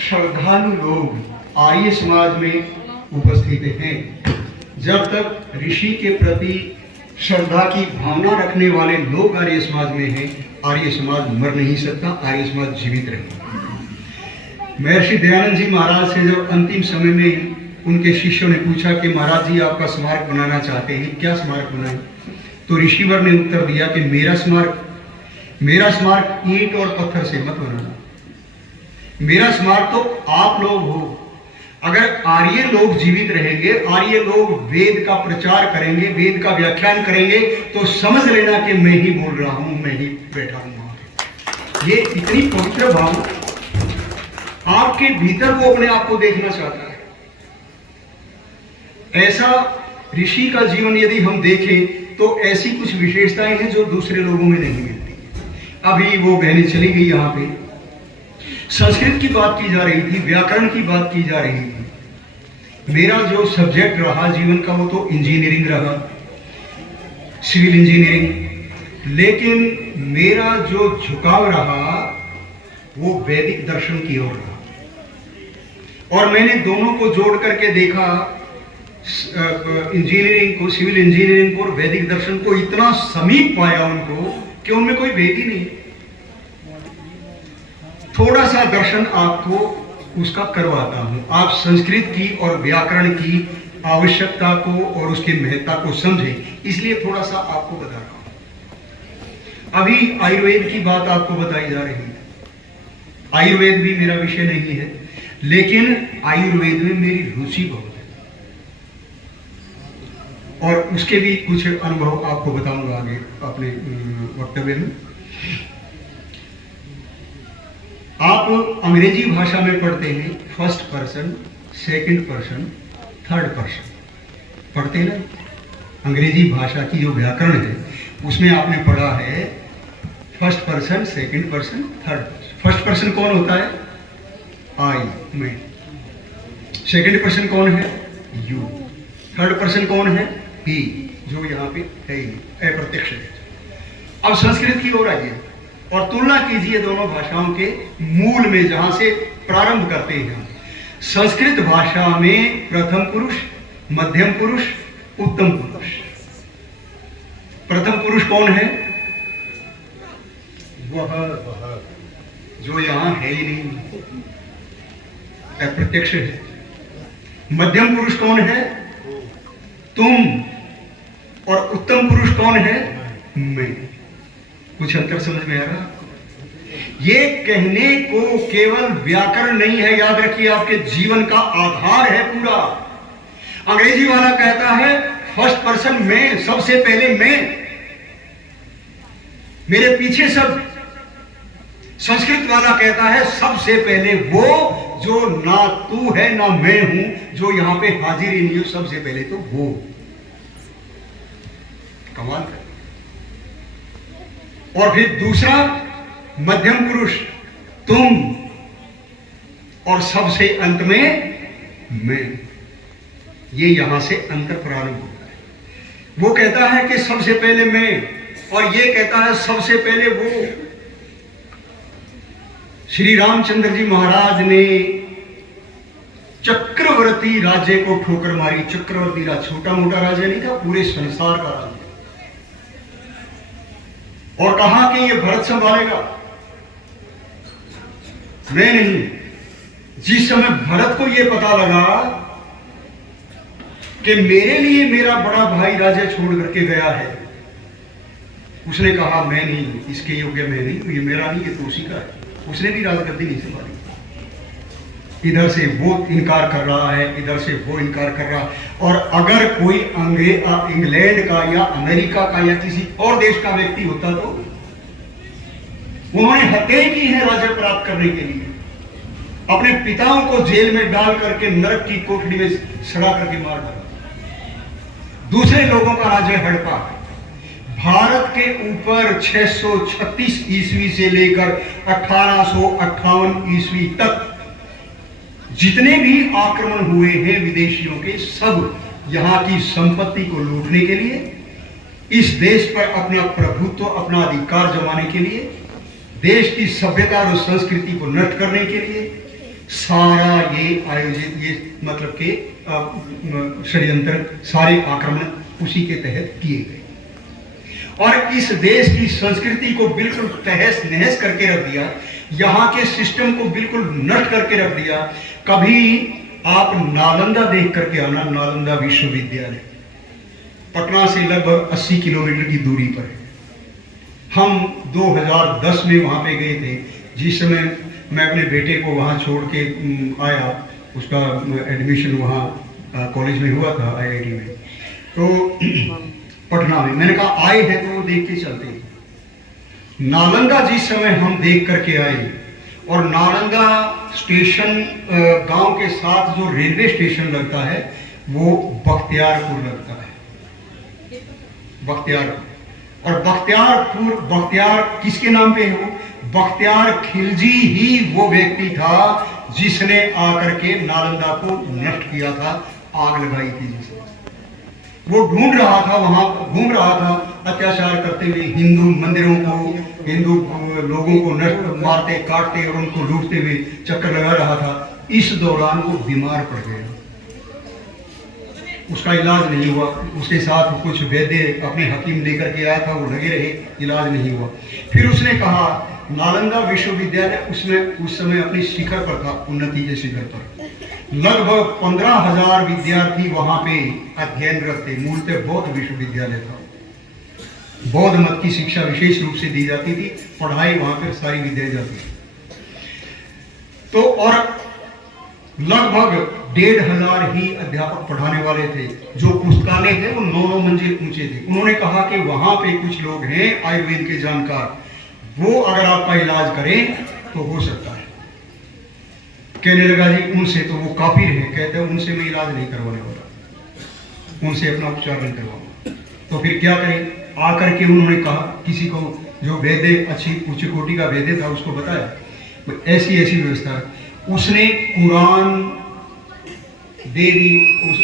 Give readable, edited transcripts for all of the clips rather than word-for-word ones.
श्रद्धालु लोग आर्य समाज में उपस्थित हैं। जब तक ऋषि के प्रति श्रद्धा की भावना रखने वाले लोग आर्य समाज में हैं, आर्य समाज मर नहीं सकता, आर्य समाज जीवित रहेगा। महर्षि दयानंद जी महाराज से जब अंतिम समय में उनके शिष्यों ने पूछा कि महाराज जी आपका स्मारक बनाना चाहते हैं, क्या स्मारक बनाएं? तो ऋषिवर ने उत्तर दिया कि मेरा स्मारक ईंट और पत्थर से मत बनाना, मेरा स्मारक तो आप लोग हो। अगर आर्य लोग जीवित रहेंगे, आर्य लोग वेद का प्रचार करेंगे, वेद का व्याख्यान करेंगे, तो समझ लेना कि मैं ही बोल रहा हूं, मैं ही बैठा हूं वहां पे। ये इतनी पवित्र भाव आपके भीतर वो अपने आप को देखना चाहता है। ऐसा ऋषि का जीवन यदि हम देखें तो ऐसी कुछ विशेषताएं हैं जो दूसरे लोगों में नहीं मिलती। अभी वो बहनें चली गई, यहाँ पे संस्कृत की बात की जा रही थी, व्याकरण की बात की जा रही थी। मेरा जो सब्जेक्ट रहा जीवन का वो तो इंजीनियरिंग रहा, सिविल इंजीनियरिंग, लेकिन मेरा जो झुकाव रहा वो वैदिक दर्शन की ओर रहा। और मैंने दोनों को जोड़ करके देखा, इंजीनियरिंग को, सिविल इंजीनियरिंग को और वैदिक दर्शन को इतना समीप पाया उनको कि उनमें कोई भेद ही नहीं। थोड़ा सा दर्शन आपको उसका करवाता हूं, आप संस्कृत की और व्याकरण की आवश्यकता को और उसकी महत्ता को समझें, इसलिए थोड़ा सा आपको बता रहा हूं। अभी आयुर्वेद की बात आपको बताई जा रही है। आयुर्वेद भी मेरा विषय नहीं है, लेकिन आयुर्वेद में मेरी रुचि बहुत है और उसके भी कुछ अनुभव आपको बताऊंगा आगे अपने वक्तव्य में। आप अंग्रेजी भाषा में पढ़ते हैं first person, second person, third person पढ़ते हैं ना। अंग्रेजी भाषा की जो व्याकरण है उसमें आपने पढ़ा है first person, second person, third person. First person कौन होता है? आई, मैं। सेकंड पर्सन कौन है? यू। थर्ड पर्सन कौन है? ही, जो यहाँ पे है ही, अप्रत्यक्ष है। अब संस्कृत की ओर आइए और तुलना कीजिए दोनों भाषाओं के मूल में, जहां से प्रारंभ करते हैं। संस्कृत भाषा में प्रथम पुरुष, मध्यम पुरुष, उत्तम पुरुष। प्रथम पुरुष कौन है? वह जो यहां है ही नहीं, अप्रत्यक्ष है। मध्यम पुरुष कौन है? तुम। और उत्तम पुरुष कौन है? मैं। कुछ अंतर समझ में आ रहा? ये कहने को केवल व्याकरण नहीं है, याद रखिए, आपके जीवन का आधार है पूरा। अंग्रेजी वाला कहता है फर्स्ट पर्सन मैं, सबसे पहले मैं, मेरे पीछे सब। संस्कृत वाला कहता है सबसे पहले वो जो ना तू है ना मैं हूं, जो यहां पे हाजिर ही नहीं हो, सबसे पहले तो वो। कमाल कर। और फिर दूसरा मध्यम पुरुष तुम, और सबसे अंत में मैं। ये यहां से अंतर प्रारंभ होता है। वो कहता है कि सबसे पहले मैं, और ये कहता है सबसे पहले वो। श्री रामचंद्र जी महाराज ने चक्रवर्ती राज्य को ठोकर मारी। चक्रवर्ती राज छोटा मोटा राज्य नहीं था, पूरे संसार का राज्य। और कहा कि ये भरत संभालेगा, मैं नहीं। जिस समय भरत को यह पता लगा कि मेरे लिए मेरा बड़ा भाई राज्य छोड़ करके गया है, उसने कहा मैं नहीं, इसके योग्य मैं नहीं, ये मेरा नहीं, ये तो उसी का है। उसने भी राजगद्दी नहीं संभाली। इधर से वो इनकार कर रहा है, इधर से वो इनकार कर रहा है। और अगर कोई इंग्लैंड का या अमेरिका का या किसी और देश का व्यक्ति होता तो उन्होंने हत्याएं की है राज्य प्राप्त करने के लिए। अपने पिताओं को जेल में डाल करके नरक की कोठरी में सड़ा करके मार डाला। दूसरे लोगों का राज्य हड़पा। भारत के ऊपर 636 ईस्वी से लेकर 1858 ईस्वी तक जितने भी आक्रमण हुए हैं विदेशियों के, सब यहां की संपत्ति को लूटने के लिए, इस देश पर अपना प्रभुत्व, अपना अधिकार जमाने के लिए देश की सभ्यता और संस्कृति को नष्ट करने के लिए सारा ये आयोजित, ये मतलब के षड्यंत्र, सारे आक्रमण उसी के तहत किए गए और इस देश की संस्कृति को बिल्कुल तहस नहस करके रख दिया, यहाँ के सिस्टम को बिल्कुल नष्ट करके रख दिया। कभी आप नालंदा देख करके आना, नालंदा विश्वविद्यालय पटना से लगभग 80 किलोमीटर की दूरी पर है। हम 2010 में वहाँ पे गए थे, जिस समय मैं अपने बेटे को वहाँ छोड़ के आया, उसका एडमिशन वहाँ कॉलेज में हुआ था, IIT में, तो पटना में। मैंने कहा आए हैं तो देख के चलते हैं। नालंदा जिस समय हम देख करके आए, और नालंदा स्टेशन गांव के साथ जो रेलवे स्टेशन लगता है वो बख्तियारपुर लगता है, बख्तियारपुर। और बख्तियार किसके नाम पे है? बख्तियार खिलजी ही वो व्यक्ति था जिसने आकर के नालंदा को नष्ट किया था, आग लगाई थी जिसने। वो ढूंढ रहा था, वहां घूम रहा था, अत्याचार करते हुए हिंदू मंदिरों को, हिंदू लोगों को नष्ट, मारते काटते और उनको लूटते हुए चक्कर लगा रहा था। इस दौरान वो बीमार पड़ गया, उसका इलाज नहीं हुआ। उसके साथ कुछ वैद्य अपने हकीम लेकर के आया था, वो लगे रहे, इलाज नहीं हुआ। फिर उसने कहा, नालंदा विश्वविद्यालय उसमें उस समय अपनी शिखर पर था, उन्नति के शिखर पर। लगभग 15,000 विद्यार्थी वहां पे अध्ययनरत थे। मूलतः बौद्ध विश्वविद्यालय था, बौद्ध मत की शिक्षा विशेष रूप से दी जाती थी, पढ़ाई वहां पर सारी विद्याएं जाती थी। तो और लगभग 1,500 ही अध्यापक पढ़ाने वाले थे। जो पुस्तकालय थे वो 9 मंजिल ऊंचे थे। उन्होंने कहा कि वहां पे कुछ लोग हैं आयुर्वेद के जानकार, वो अगर आपका इलाज करें तो हो सकता है। कहने लगा जी उनसे तो वो काफिर है, कहते हैं उनसे मैं इलाज नहीं करवाने वाला, उनसे अपना उपचार नहीं करवाऊंगा। तो फिर क्या करें? आकर के उन्होंने कहा, किसी को जो वैद्य अच्छी उच्च कोटि का वैद्य था उसको बताया, ऐसी ऐसी व्यवस्था। उसने कुरान दे दी। उस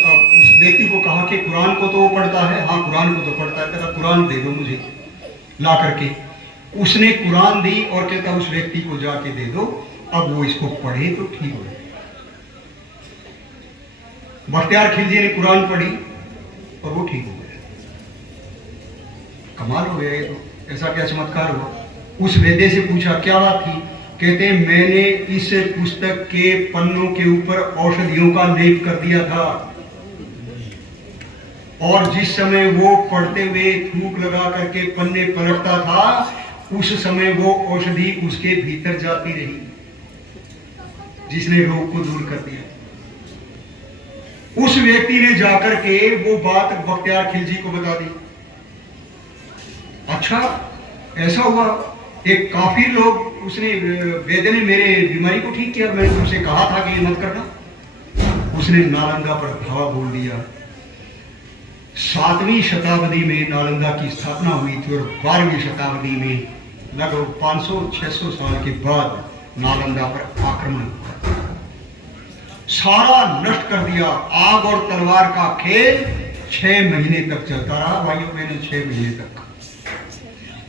व्यक्ति को कहा कि कुरान को तो वो पढ़ता है, हाँ कुरान को तो पढ़ता है, कहता कुरान दे दो मुझे ला करके। उसने कुरान दी और कहता उस व्यक्ति को जाके दे दो, अब वो इसको पढ़े तो ठीक हो जाए। बख्तियार खिलजी ने कुरान पढ़ी और वो ठीक हो गया। कमाल हो गया ये तो, ऐसा क्या चमत्कार हुआ? उस वैद्य से पूछा क्या बात थी? कहते मैंने इस पुस्तक के पन्नों के ऊपर औषधियों का लेप कर दिया था, और जिस समय वो पढ़ते हुए थूक लगा करके पन्ने पलटता था, उस समय वो औषधि उसके भीतर जाती रही, जिसने रोग को दूर कर दिया। उस व्यक्ति ने जाकर के वो बात बख्तियार खिलजी को बता दी। अच्छा ऐसा हुआ, एक काफिर लोग, उसने वैद्य ने मेरे बीमारी को ठीक किया, मैंने तुमसे कहा था कि ये मत करना। उसने नालंदा पर धावा बोल दिया। 7वीं शताब्दी में नालंदा की स्थापना हुई थी और 12वीं शताब्दी में लगभग 500-600 साल के बाद नालंदा पर आक्रमण हुआ, सारा नष्ट कर दिया। आग और तलवार का खेल 6 महीने तक चलता रहा भाइयों बहनों, 6 महीने तक।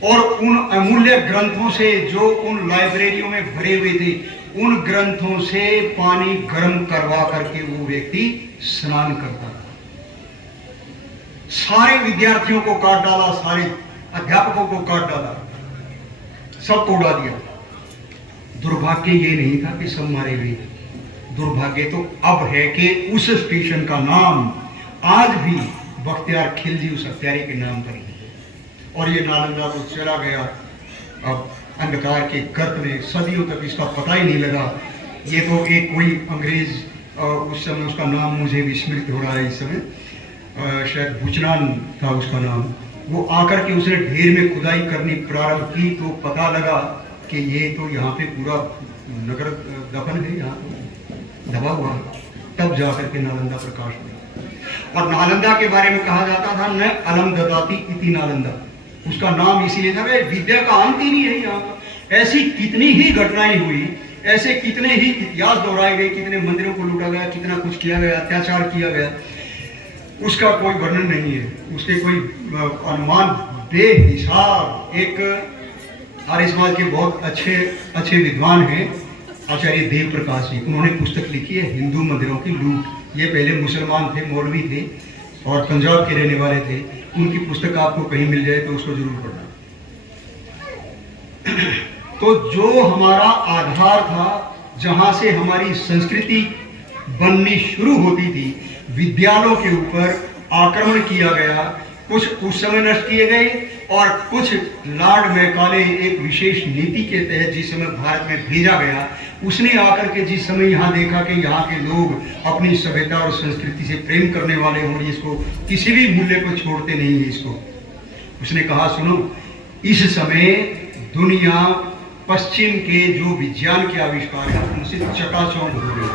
और उन अमूल्य ग्रंथों से जो उन लाइब्रेरियों में भरे हुए थे, उन ग्रंथों से पानी गर्म करवा करके वो व्यक्ति स्नान करता था। सारे विद्यार्थियों को काट डाला, सारे अध्यापकों को काट डाला, सबको उड़ा दिया। दुर्भाग्य ये नहीं था कि सब मारे हुए, दुर्भाग्य तो अब है कि उस स्टेशन का नाम आज भी बख्तियार खिलजी उस हत्यारे के नाम पर ही है। और ये नालंदा को चला गया अब अंधकार के गर्त में, सदियों तक इसका पता ही नहीं लगा। ये तो एक कोई अंग्रेज, उस समय उसका नाम मुझे विस्मृत हो रहा है इस समय, शायद बुचनान था उसका नाम। वो आकर के उसने ढेर में खुदाई करनी प्रारंभ की तो पता लगा कि ये तो यहाँ पे पूरा नगर दफन है, यहाँ दबा हुआ। तब जाकर के नालंदा प्रकाश हुआ। और नालंदा के बारे में कहा जाता था न अलम ददाती इति नालंदा, उसका नाम इसीलिए था विद्या का अंत ही नहीं है यहाँ। ऐसी कितनी ही घटनाएं हुई, ऐसे कितने ही इतिहास दोहराए गए, कितने मंदिरों को लूटा गया, कितना कुछ किया गया, अत्याचार किया गया, उसका कोई वर्णन नहीं है, उसके कोई अनुमान बेहिसाब। एक आर्य समाज के बहुत अच्छे अच्छे विद्वान हैं आचार्य देव प्रकाश जी। उन्होंने पुस्तक लिखी है हिंदू मंदिरों की लूट। ये पहले मुसलमान थे, मौलवी थे और पंजाब के रहने वाले थे। उनकी पुस्तक आपको कहीं मिल जाए तो उसको जरूर पढ़ना। तो जो हमारा आधार था, जहां से हमारी संस्कृति बननी शुरू होती थी, विद्यालयों के ऊपर आक्रमण किया गया। कुछ उस समय नष्ट किए गए और कुछ लॉर्ड मैकाले एक विशेष नीति के तहत जिस समय भारत में भेजा गया, उसने आकर के जिस समय यहाँ देखा कि यहाँ के लोग अपनी सभ्यता और संस्कृति से प्रेम करने वाले हों, इसको किसी भी मूल्य को छोड़ते नहीं है इसको, उसने कहा सुनो, इस समय दुनिया पश्चिम के जो विज्ञान के आविष्कार है उनसे चकाचौंध हो गई।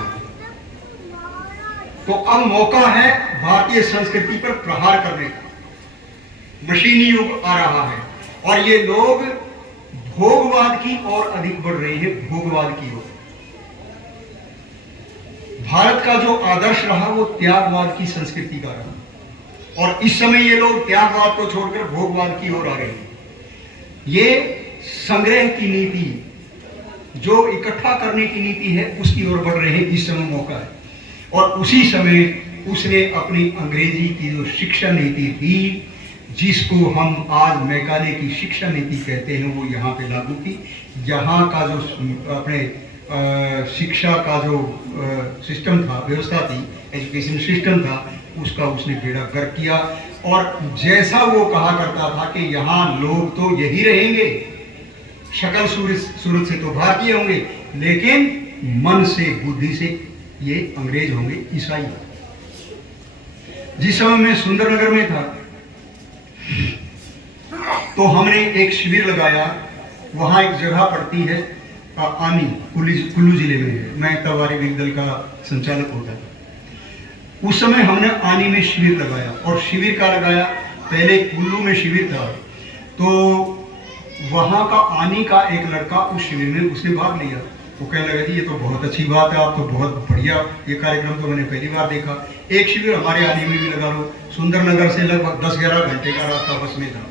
तो अब मौका है भारतीय संस्कृति पर प्रहार करने का। मशीनी युग आ रहा है और ये लोग भोगवाद की ओर अधिक बढ़ रहे हैं, भोगवाद की ओर। भारत का जो आदर्श रहा वो त्यागवाद की संस्कृति का रहा और इस समय ये लोग त्यागवाद को छोड़कर भोगवाद की ओर आ रहे हैं। ये संग्रह की नीति, जो इकट्ठा करने की नीति है, उसकी ओर बढ़ रहे हैं। इस समय मौका है और उसी समय उसने अपनी अंग्रेजी की जो शिक्षा नीति थी, जिसको हम आज मैकाले की शिक्षा नीति कहते हैं, वो यहाँ पे लागू की। यहाँ का जो अपने शिक्षा का जो सिस्टम था, व्यवस्था थी, एजुकेशन सिस्टम था, उसका उसने बेड़ा गर्क किया। और जैसा वो कहा करता था कि यहाँ लोग तो यही रहेंगे, शक्ल सूरत से तो भारतीय होंगे, लेकिन मन से, बुद्धि से ये अंग्रेज होंगे, ईसाई। जिस समय मैं सुंदरनगर में था तो हमने एक शिविर लगाया। वहां एक जगह पड़ती है आनी, कुल्लू जिले में है। मैं तवारी विंग दल का संचालक होता था। उस समय हमने आनी में शिविर लगाया और शिविर का लगाया, पहले कुल्लू में शिविर था, तो वहां का आनी का एक लड़का उस शिविर में उसने भाग लिया। वो कहने लगा जी ये तो बहुत अच्छी बात है, आप तो बहुत बढ़िया, ये कार्यक्रम तो मैंने पहली बार देखा। एक शिविर हमारे आनी में भी लगा लो। सुंदरनगर से लगभग 10-11 घंटे का रास्ता बस में था,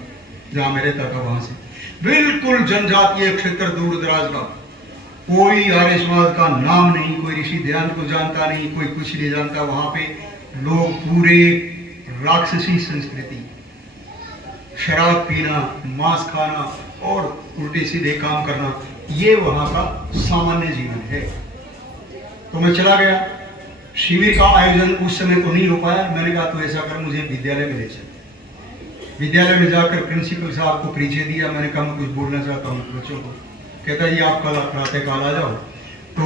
जहाँ मैं रहता था वहां से। बिल्कुल जनजातीय क्षेत्र, दूर दराज का, कोई आर्य समाज का नाम नहीं, कोई ऋषि ध्यान को जानता नहीं, कोई कुछ नहीं जानता। वहां पे लोग पूरे राक्षसी संस्कृति, शराब पीना, मांस खाना और उल्टे सीधे काम करना, ये वहां का सामान्य जीवन है। तो मैं चला गया। शिविर का आयोजन उस समय तो नहीं हो पाया। मैंने कहा तो ऐसा कर, मुझे विद्यालय में ले चल। विद्यालय में जाकर प्रिंसिपल साहब को परिचय दिया। मैंने कहा मैं कुछ बोलना चाहता हूँ बच्चों को। कहता जी आप कल प्रातःकाल आ जाओ। तो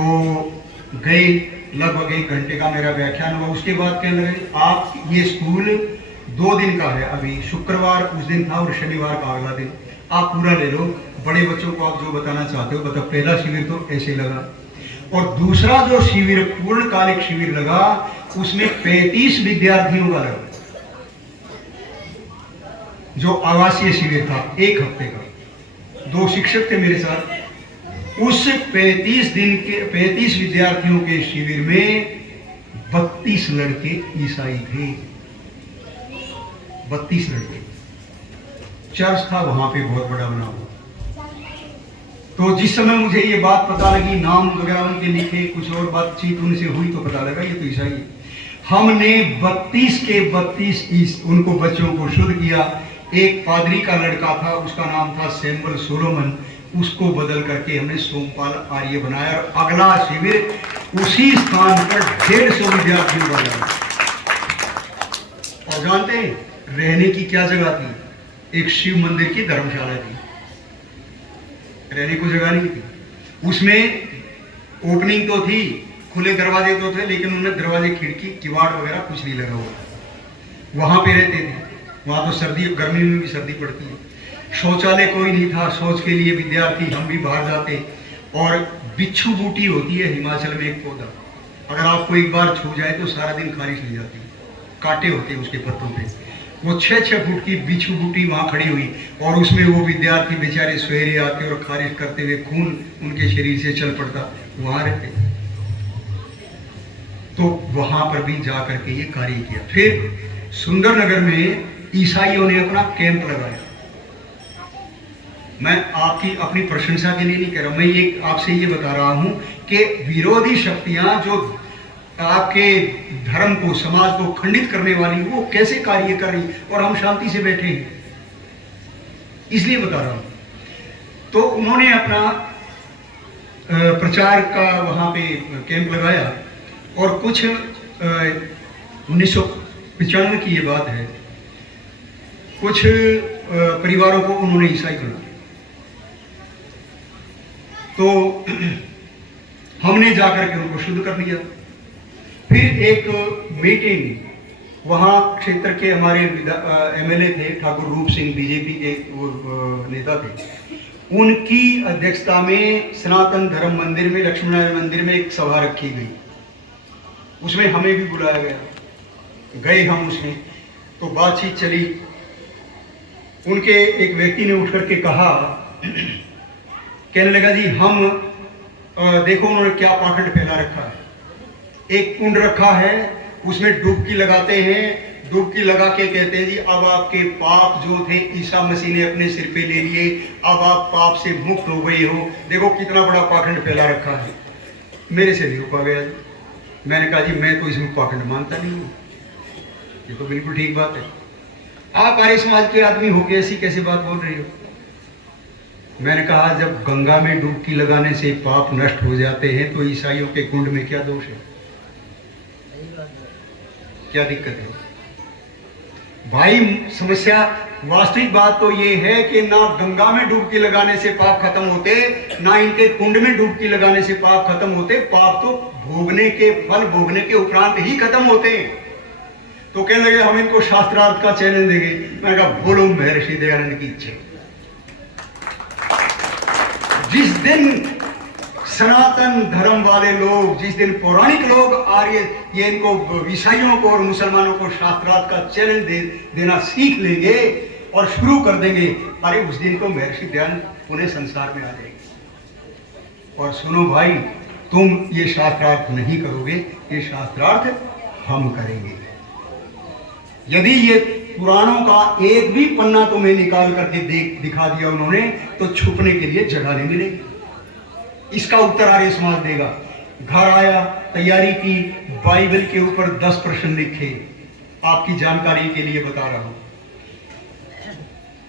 गए, लगभग 1 घंटे का मेरा व्याख्यान हुआ। उसके बाद कहने लगे आप, ये स्कूल 2 दिन का है, अभी शुक्रवार उस दिन था और शनिवार का अगला दिन, आप पूरा ले लो। बड़े बच्चों को आप जो बताना चाहते हो बताओ। पहला शिविर तो ऐसे लगा और दूसरा जो शिविर पूर्णकालिक शिविर लगा, उसमें 35 विद्यार्थियों का लगा। जो आवासीय शिविर था 1 हफ्ते का, 2 शिक्षक थे मेरे साथ। उस 35 दिन के 35 विद्यार्थियों के शिविर में 32 लड़के ईसाई थे। 32 लड़के। चर्च था वहां पे बहुत बड़ा बना हुआ। तो जिस समय मुझे ये बात पता लगी, नाम वगैरह उनके लिखे, कुछ और बातचीत उनसे हुई, तो पता लगा ये तो ईसाई है। हमने 32 के 32 उनको बच्चों को शुद्ध किया। एक पादरी का लड़का था, उसका नाम था सैमुअल सोलोमन, उसको बदल करके हमने सोमपाल आर्य बनाया और अगला शिविर उसी स्थान पर 150 विद्यार्थियों का लगा। और जानते हैं रहने की क्या जगह थी? एक शिव मंदिर की धर्मशाला थी, रहने को जगह नहीं थी। उसमें ओपनिंग तो थी, खुले दरवाजे तो थे, लेकिन उनमें दरवाजे, खिड़की, किवाड़ वगैरह कुछ नहीं लगा हुआ। वहां पे रहते थे। वहां तो सर्दी, गर्मी में भी सर्दी पड़ती है। शौचालय कोई नहीं था। शौच के लिए विद्यार्थी हम भी बाहर जाते। और बिच्छू बूटी होती है हिमाचल में एक पौधा, अगर आपको एक बार छू जाए तो सारा दिन खारिश नहीं जाती। कांटे होते हैं उसके पत्तों पे। वो 6-6 फुट की बिच्छू बूटी वहां खड़ी हुई और उसमें वो विद्यार्थी बेचारे सवेरे आते और खारिश करते हुए खून उनके शरीर से चल पड़ता, वहां रहते। तो वहां पर भी जा करके ये कार्य किया। फिर सुंदरनगर में ईसाइयों ने अपना कैंप लगाया। मैं आपकी अपनी प्रशंसा के लिए नहीं कह रहा, मैं ये आपसे ये बता रहा हूं कि विरोधी शक्तियां जो आपके धर्म को, समाज को खंडित करने वाली, वो कैसे कार्य कर रही और हम शांति से बैठे हैं, इसलिए बता रहा हूं। तो उन्होंने अपना प्रचार का वहां पे कैंप लगाया और कुछ 1995 की ये बात है, कुछ परिवारों को उन्होंने ईसाई बना। तो हमने जाकर के उनको शुद्ध कर दिया। फिर एक मीटिंग वहाँ क्षेत्र के हमारे एमएलए थे, ठाकुर रूप सिंह, बीजेपी के वो नेता थे, उनकी अध्यक्षता में सनातन धर्म मंदिर में, लक्ष्मी नारायण मंदिर में एक सभा रखी गई। उसमें हमें भी बुलाया गया, गए हम उसमें। तो बातचीत चली। उनके एक व्यक्ति ने उठ करके कहा, कहने लगा जी हम देखो उन्होंने क्या पाखंड फैला रखा है, एक कुंड रखा है उसमें डुबकी लगाते हैं, डुबकी लगा के कहते हैं जी अब आपके पाप जो थे ईसा मसीह ने अपने सिर पे ले लिए, अब आप पाप से मुक्त हो गए हो। देखो कितना बड़ा पाखंड फैला रखा है। मेरे से नहीं रुका गया जी। मैंने कहा जी मैं तो इसमें पाखंड मानता नहीं हूँ, ये तो बिल्कुल ठीक बात है। आप आर्य समाज के आदमी हो के ऐसी कैसी बात बोल रही हो। मैंने कहा जब गंगा में डुबकी लगाने से पाप नष्ट हो जाते हैं तो ईसाइयों के कुंड में क्या दोष है, क्या दिक्कत है भाई। समस्या, वास्तविक बात तो ये है कि ना गंगा में डुबकी लगाने से पाप खत्म होते, ना इनके कुंड में डुबकी लगाने से पाप खत्म होते। पाप तो भोगने के, फल भोगने के उपरांत ही खत्म होते हैं। तो कहने लगे हम इनको शास्त्रार्थ का चैलेंज देंगे। मैंने कहा बोलो महर्षि दयानंद की इच्छा। जिस दिन सनातन धर्म वाले लोग, जिस दिन पौराणिक लोग आर्य ये इनको ईसाइयों को और मुसलमानों को शास्त्रार्थ का चैलेंज देना सीख लेंगे और शुरू कर देंगे, अरे उस दिन तो महर्षि दयानंद पुणे संसार में आ जाएंगे। और सुनो भाई, तुम ये शास्त्रार्थ नहीं करोगे, ये शास्त्रार्थ हम करेंगे। यदि ये पुराणों का एक भी पन्ना तुम्हें निकाल करके दिखा दिया उन्होंने, तो छुपने के लिए जगह नहीं मिलेगी। इसका उत्तर आर्य समाज देगा। घर आया, तैयारी की, बाइबल के ऊपर 10 प्रश्न लिखे, आपकी जानकारी के लिए बता रहा हूं,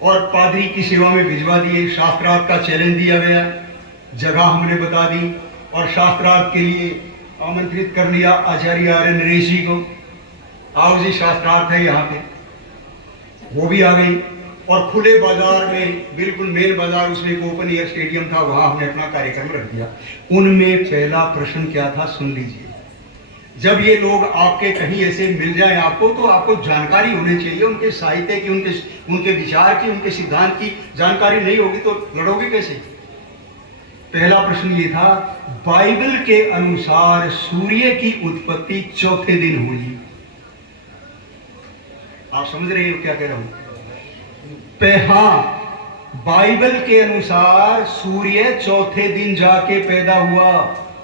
और पादरी की सेवा में भिजवा दिए। शास्त्रार्थ का चैलेंज दिया गया, जगह हमने बता दी और शास्त्रार्थ के लिए आमंत्रित कर लिया आचार्य आर्य नरेश जी को। आओ जी शास्त्रार्थ है यहाँ पे। वो भी आ गई और खुले बाजार में, बिल्कुल मेन बाजार, उसमें एक ओपन एयर स्टेडियम था, वहां हमने अपना कार्यक्रम रख दिया। उनमें पहला प्रश्न क्या था सुन लीजिए। जब ये लोग आपके कहीं ऐसे मिल जाए आपको, तो आपको जानकारी होनी चाहिए उनके साहित्य की, उनके विचार की, उनके सिद्धांत की। जानकारी नहीं होगी तो लड़ोगे कैसे। पहला प्रश्न ये था, बाइबल के अनुसार सूर्य की उत्पत्ति चौथे दिन हुई। आप समझ रहे हो क्या कह रहा हूं। हाँ, बाइबल के अनुसार सूर्य चौथे दिन जाके पैदा हुआ।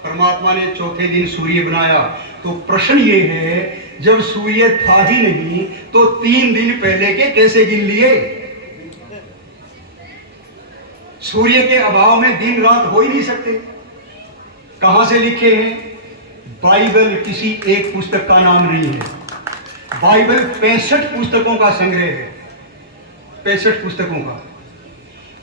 परमात्मा ने चौथे दिन सूर्य बनाया। तो प्रश्न ये है, जब सूर्य था ही नहीं तो 3 दिन पहले के कैसे गिन लिए। सूर्य के अभाव में दिन रात हो ही नहीं सकते। कहां से लिखे हैं। बाइबल किसी एक पुस्तक का नाम नहीं है। बाइबल 65 पुस्तकों का संग्रह है, 65 पुस्तकों का।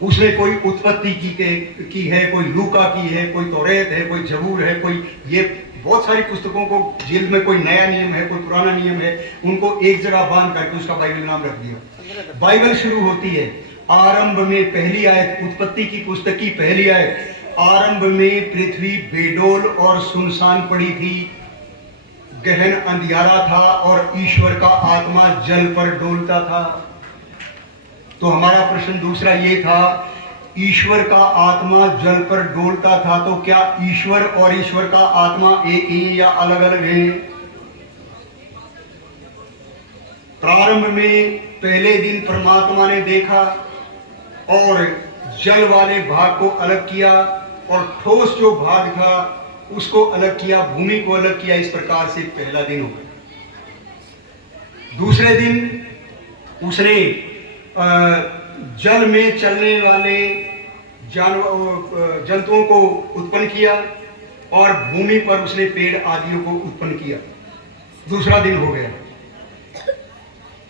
उसमें कोई उत्पत्ति की है, कोई लूका की है, कोई तौरेत है, कोई जबूर है, कोई ये बहुत सारी पुस्तकों को जेल में कोई नया नियम है, कोई पुराना नियम है, उनको एक जगह बांध करके उसका बाइबल नाम रख दिया। बाइबल शुरू होती है आरंभ में, पहली आयत, उत्पत्ति की पुस्तक की पहली आयत, आरंभ में पृथ्वी बेडोल और सुनसान पड़ी थी, गहन अंधियारा था और ईश्वर का आत्मा जल पर डोलता था। तो हमारा प्रश्न दूसरा ये था, ईश्वर का आत्मा जल पर डोलता था, तो क्या ईश्वर और ईश्वर का आत्मा एक ही या अलग अलग है। प्रारंभ में पहले दिन परमात्मा ने देखा और जल वाले भाग को अलग किया और ठोस जो भाग था उसको अलग किया, भूमि को अलग किया। इस प्रकार से पहला दिन हो गया। दूसरे दिन उसने जल में चलने वाले जंतुओं को उत्पन्न किया और भूमि पर उसने पेड़ आदियों को उत्पन्न किया। दूसरा दिन हो गया।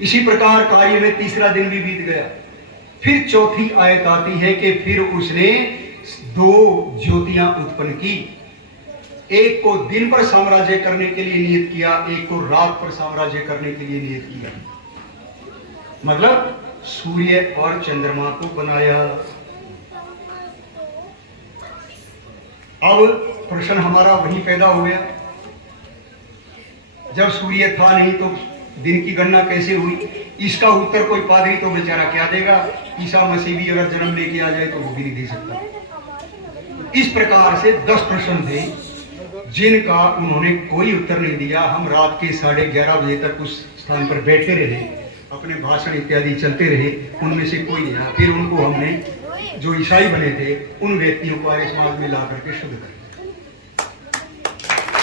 इसी प्रकार कार्य में तीसरा दिन भी बीत गया। फिर चौथी आयत आती है कि फिर उसने दो ज्योतियां उत्पन्न की, एक को दिन पर साम्राज्य करने के लिए नियत किया, एक को रात पर साम्राज्य करने के लिए नियत किया। मतलब सूर्य और चंद्रमा को बनाया। अब प्रश्न हमारा वही पैदा हो गया, जब सूर्य था नहीं तो दिन की गणना कैसे हुई? इसका उत्तर कोई पादरी तो बेचारा क्या देगा? ईसा मसीह भी अगर जन्म लेके आ जाए तो वो भी नहीं दे सकता। इस प्रकार से 10 प्रश्न थे जिनका उन्होंने कोई उत्तर नहीं दिया। हम रात के 11:30 बजे तक उस स्थान पर बैठे रहे, अपने भाषण इत्यादि चलते रहे, उनमें से कोई नहीं आया। फिर उनको हमने, जो ईसाई बने थे, उन व्यक्तियों को आर्य समाज में ला करके शुद्ध कर।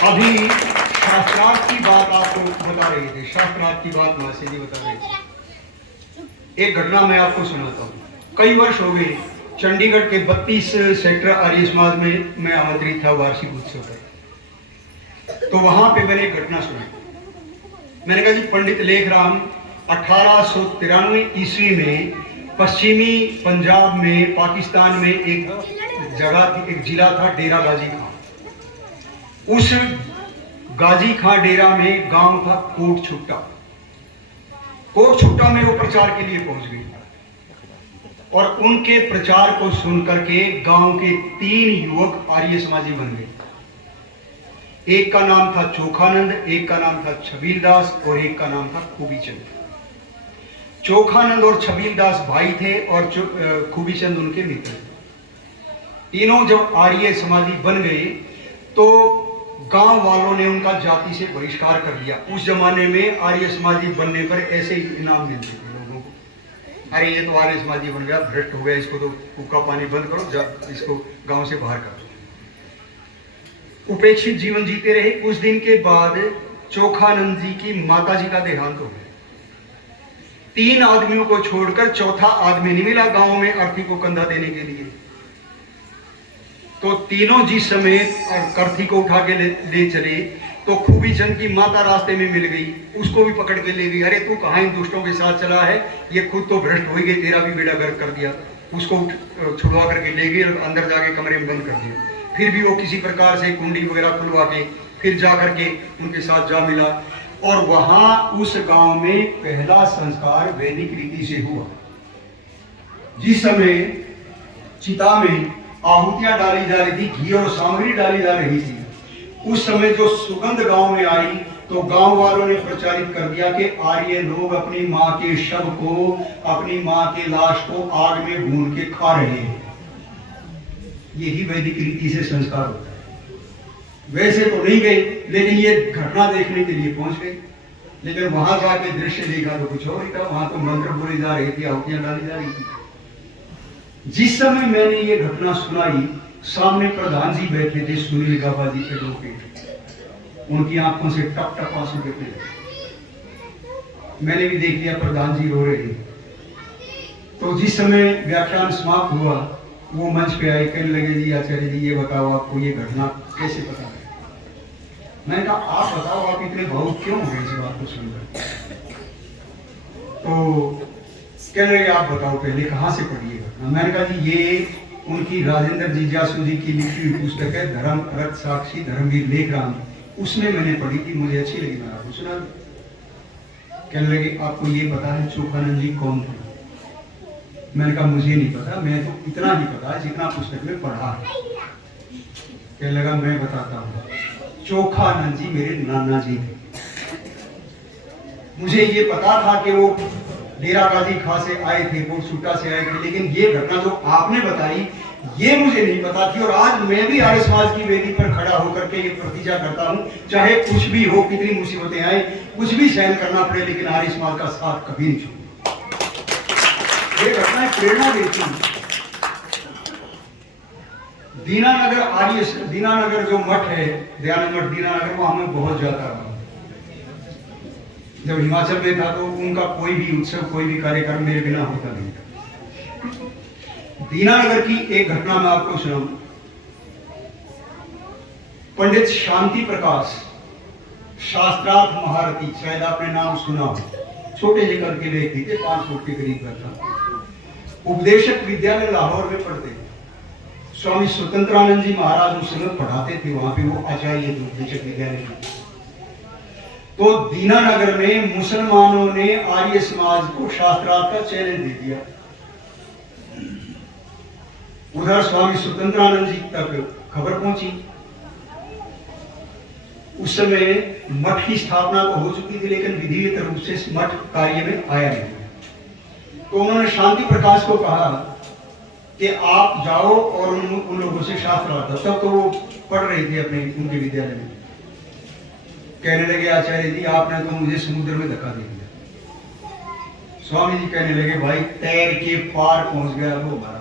अभी शास्त्रार्थ की बात आपको बता रहे थे, शास्त्रार्थ की बात महाशय जी बता रहे थे। एक घटना मैं आपको सुनाता हूँ। कई वर्ष हो गए, चंडीगढ़ के 32 सेक्टर आर्य समाज में मैं आमंत्रित था वार्षिक उत्सव पर। तो वहां पे मैंने एक घटना सुनी। मैंने कहा जी, पंडित लेखराम 1893 ईस्वी में पश्चिमी पंजाब में, पाकिस्तान में एक जगह थी, एक जिला था डेरा गाजी खां। उस गाजी खां डेरा में गांव था कोट छुट्टा। कोट छुट्टा में वो प्रचार के लिए पहुंच गई और उनके प्रचार को सुन करके गांव के 3 युवक आर्य समाजी बन गए। एक का नाम था चोखानंद, एक का नाम था छबीलदास और एक का नाम था खूबीचंद। चोखानंद और छबीलदास भाई थे और खूबीचंद उनके मित्र थे। तीनों जब आर्य समाजी बन गए तो गांव वालों ने उनका जाति से बहिष्कार कर दिया। उस जमाने में आर्य समाजी बनने पर ऐसे ही इनाम मिलते थे लोगों को, अरे ये तो आर्य समाजी बन गया, भ्रष्ट हो गया, इसको तो कुक्का पानी बंद करो, इसको गांव से बाहर करो। उपेक्षित जीवन जीते रहे। कुछ दिन के बाद चोखानंद जी की माता जी का देहांत हो गया। 3 आदमियों को छोड़कर चौथा आदमी नहीं मिला गांव में अर्थी को कंधा देने के लिए। तो तीनों जिस समय अर्थी को उठा के ले चले तो खूबीचंद की माता रास्ते में मिल गई, उसको भी पकड़ के ले गई। अरे तू कहाँ इन दुष्टों के साथ चला है, ये खुद तो भ्रष्ट हो गई, तेरा भी बेड़ा गर्क कर दिया। उसको छुड़वा करके ले गई और अंदर जाके कमरे में बंद कर दिया। फिर भी वो किसी प्रकार से कुंडी वगैरह खुलवा के फिर जा करके उनके साथ जा मिला और वहां उस गांव में पहला संस्कार वैदिक रीति से हुआ। जिस समय चिता में आहुतियां डाली जा रही थी, घी और सामग्री डाली जा रही थी, उस समय जो सुगंध गांव में आई तो गांव वालों ने प्रचारित कर दिया कि आर्य लोग अपनी मां के शव को, अपनी मां के लाश को आग में भून के खा रहे हैं। यही वैदिक रीति से संस्कार होता है। वैसे तो नहीं गए, लेकिन ये घटना देखने के लिए पहुंच गए। लेकिन वहां जाके दृश्य देखा तो कुछ और ही था। वहां तो मंत्र बोली जा रही थी, आहुतियां डाली जा रही थी। जिस समय मैंने ये घटना सुनाई, सामने प्रधान जी बैठे थे, सुनील गाबा जी एडवोकेट। उनकी आंखों से टप टप आंसू गिरने लगे। मैंने भी देख लिया प्रधान जी रो रहे थे। तो जिस समय व्याख्यान समाप्त हुआ, वो मंच पे आए, कहने लगे जी आचार्य जी ये बताओ आपको ये घटना कैसे पता है? मैंने कहा आप बताओ, आप इतने भावुक क्यों हो गए इस बात को सुनकर? तो कहने लगे आप बताओ पहले कहाँ से पढ़ी है घटना? मैंने कहा जी ये उनकी राजेंद्र जिज्ञासु जी की लिखी हुई पुस्तक है धर्म रथ साक्षी धर्मवीर लेखराम, उसमें मैंने पढ़ी थी, मुझे अच्छी लगी, मैं आपको सुना। कहने लगे आपको ये पता है चोखानंद जी कौन थे? मैंने कहा मुझे नहीं पता, मैं तो इतना ही पता है जितना पुस्तक में पढ़ा है। कहने लगा मैं बताता हूँ, चोखानंद जी मेरे नाना जी थे। मुझे ये पता था कि वो डेरा गाजी खां से आए थे, कोट छुट्टा से आए थे, लेकिन ये घटना जो आपने बताई ये मुझे नहीं पता थी। और आज मैं भी आर्य समाज की वेदी पर खड़ा होकर के ये प्रतिज्ञा करता हूँ, चाहे कुछ भी हो, कितनी मुसीबतें आए, कुछ भी सहन करना पड़े, लेकिन आर्य समाज का साथ कभी नहीं छोड़ूंगा। ये घटना प्रेरणा देती है। दीनानगर जो मठ है, दयानंद मठ दीनानगर, वहां मैं बहुत जाता रहा। जब हिमाचल में था तो उनका कोई भी उत्सव, कोई भी कार्यक्रम मेरे बिना होता नहीं था। दीनानगर की एक घटना मैं आपको सुनाऊं। पंडित शांति प्रकाश शास्त्रार्थ महारथी, शायद आपने नाम सुना हो, छोटे से कद के व्यक्ति थे, 5 फुट के करीब का था। उपदेशक विद्यालय लाहौर में पढ़ते थे। स्वामी स्वतंत्रानंद जी महाराज उस समय पढ़ाते थे, वहां पे वो आचार्य थे उपदेशक विद्यालय में। तो दीनानगर में मुसलमानों ने आर्य समाज को शास्त्रार्थ का चैलेंज दे दिया। उधर स्वामी स्वतंत्रानंद जी तक खबर पहुंची। उस समय मठ की स्थापना तो हो चुकी थी, लेकिन विधिवत रूप से मठ कार्य में आया नहीं। तो उन्होंने शांति प्रकाश को कहा कि आप जाओ और उन लोगों से शास्त्रार्थ। तब तो वो पढ़ रहे थे अपने उनके विद्यालय में। कहने लगे, आचार्य जी आपने तो मुझे समुद्र में धक्का दे दिया। स्वामी जी कहने लगे, भाई तैर के पार पहुंच गया वो हमारा,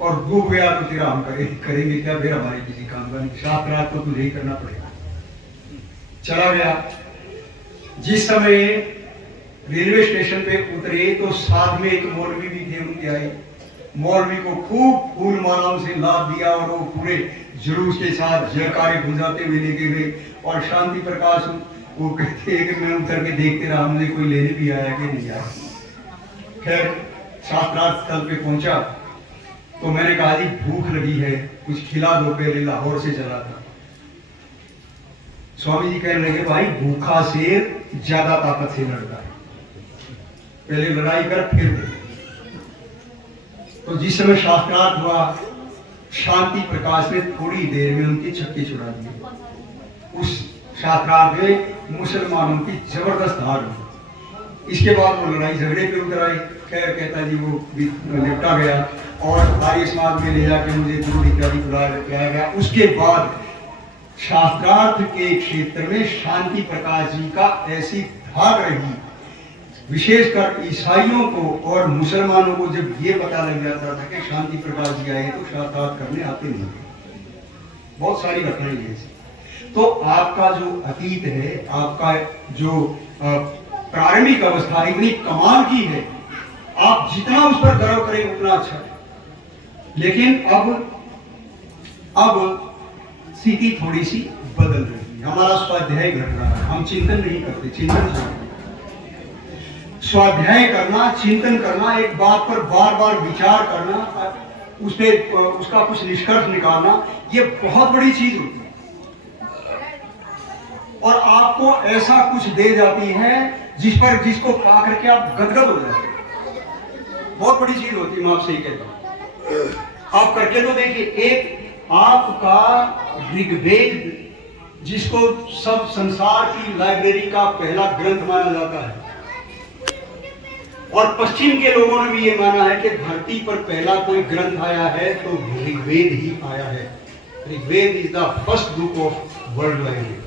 और डूब गया तो तेरा हम करेंगे क्या, फिर हमारे किसी काम का नहीं, शास्त्रार्थ तो तुझे ही करना पड़ेगा। चला गया। जिस समय रेलवे स्टेशन पे उतरे तो साथ में एक मौलवी भी थे, उनके आए। मौलवी को खूब फूल मालाओं से लाभ दिया और वो पूरे जुलूस के साथ जयकारे गुंजाते हुए लेके गए। और शांति प्रकाश वो कहते हैं कि मैं उतर के देखते रहा, मुझे कोई लेने भी आया कि नहीं आया। खैर शास्त्रार्थ स्थल पे पहुंचा तो मैंने कहा, जी भूख लगी है, कुछ खिला दो, पहले लाहौर से चला था। स्वामी जी कहने लगे, भाई भूखा शेर ज्यादा ताकत से लड़ता है, पहले लड़ाई कर फिर दे। तो जिस समय शास्त्रार्थ हुआ, शांति प्रकाश ने थोड़ी देर में उनके छक्के छुड़ा दिए। उस शास्त्रार्थ में मुसलमानों की जबरदस्त हार हुई। इसके बाद वो लड़ाई झगड़े पे उतर आई। खैर कहता जी वो निपटा गया और आर्य समाज में ले जाके मुझे दूध इत्यादि पिलाया गया। उसके बाद शास्त्रार्थ के क्षेत्र में शांति प्रकाश जी का ऐसी धाक रही, विशेषकर ईसाइयों को और मुसलमानों को जब ये पता लग जाता था कि शांति प्रकाश जी आए तो शास्त्रार्थ करने आते नहीं। बहुत सारी घटनाएं हैं। तो आपका जो अतीत है, आपका जो प्रारंभिक अवस्था इतनी कमाल की है, आप जितना उस पर गर्व करें उतना अच्छा है। लेकिन अब स्थिति थोड़ी सी बदल रही है। हमारा स्वाध्याय घट रहा है, हम चिंतन नहीं करते। चिंतन स्वाध्याय करना, चिंतन करना, एक बात पर बार बार विचार करना, उस पे उसका कुछ निष्कर्ष निकालना, ये बहुत बड़ी चीज होती है और आपको ऐसा कुछ दे जाती है जिसको पा करके आप गदगद हो जाते हैं। बहुत बड़ी चीज होती है, मैं आपसे ही कहता हूं। आप करके तो देखिए, एक आपका ऋग्वेद, जिसको सब संसार की लाइब्रेरी का पहला ग्रंथ माना जाता है, और पश्चिम के लोगों ने भी ये माना है कि धरती पर पहला कोई ग्रंथ आया है तो ऋग्वेद ही आया है। Rigveda is the first book of world language.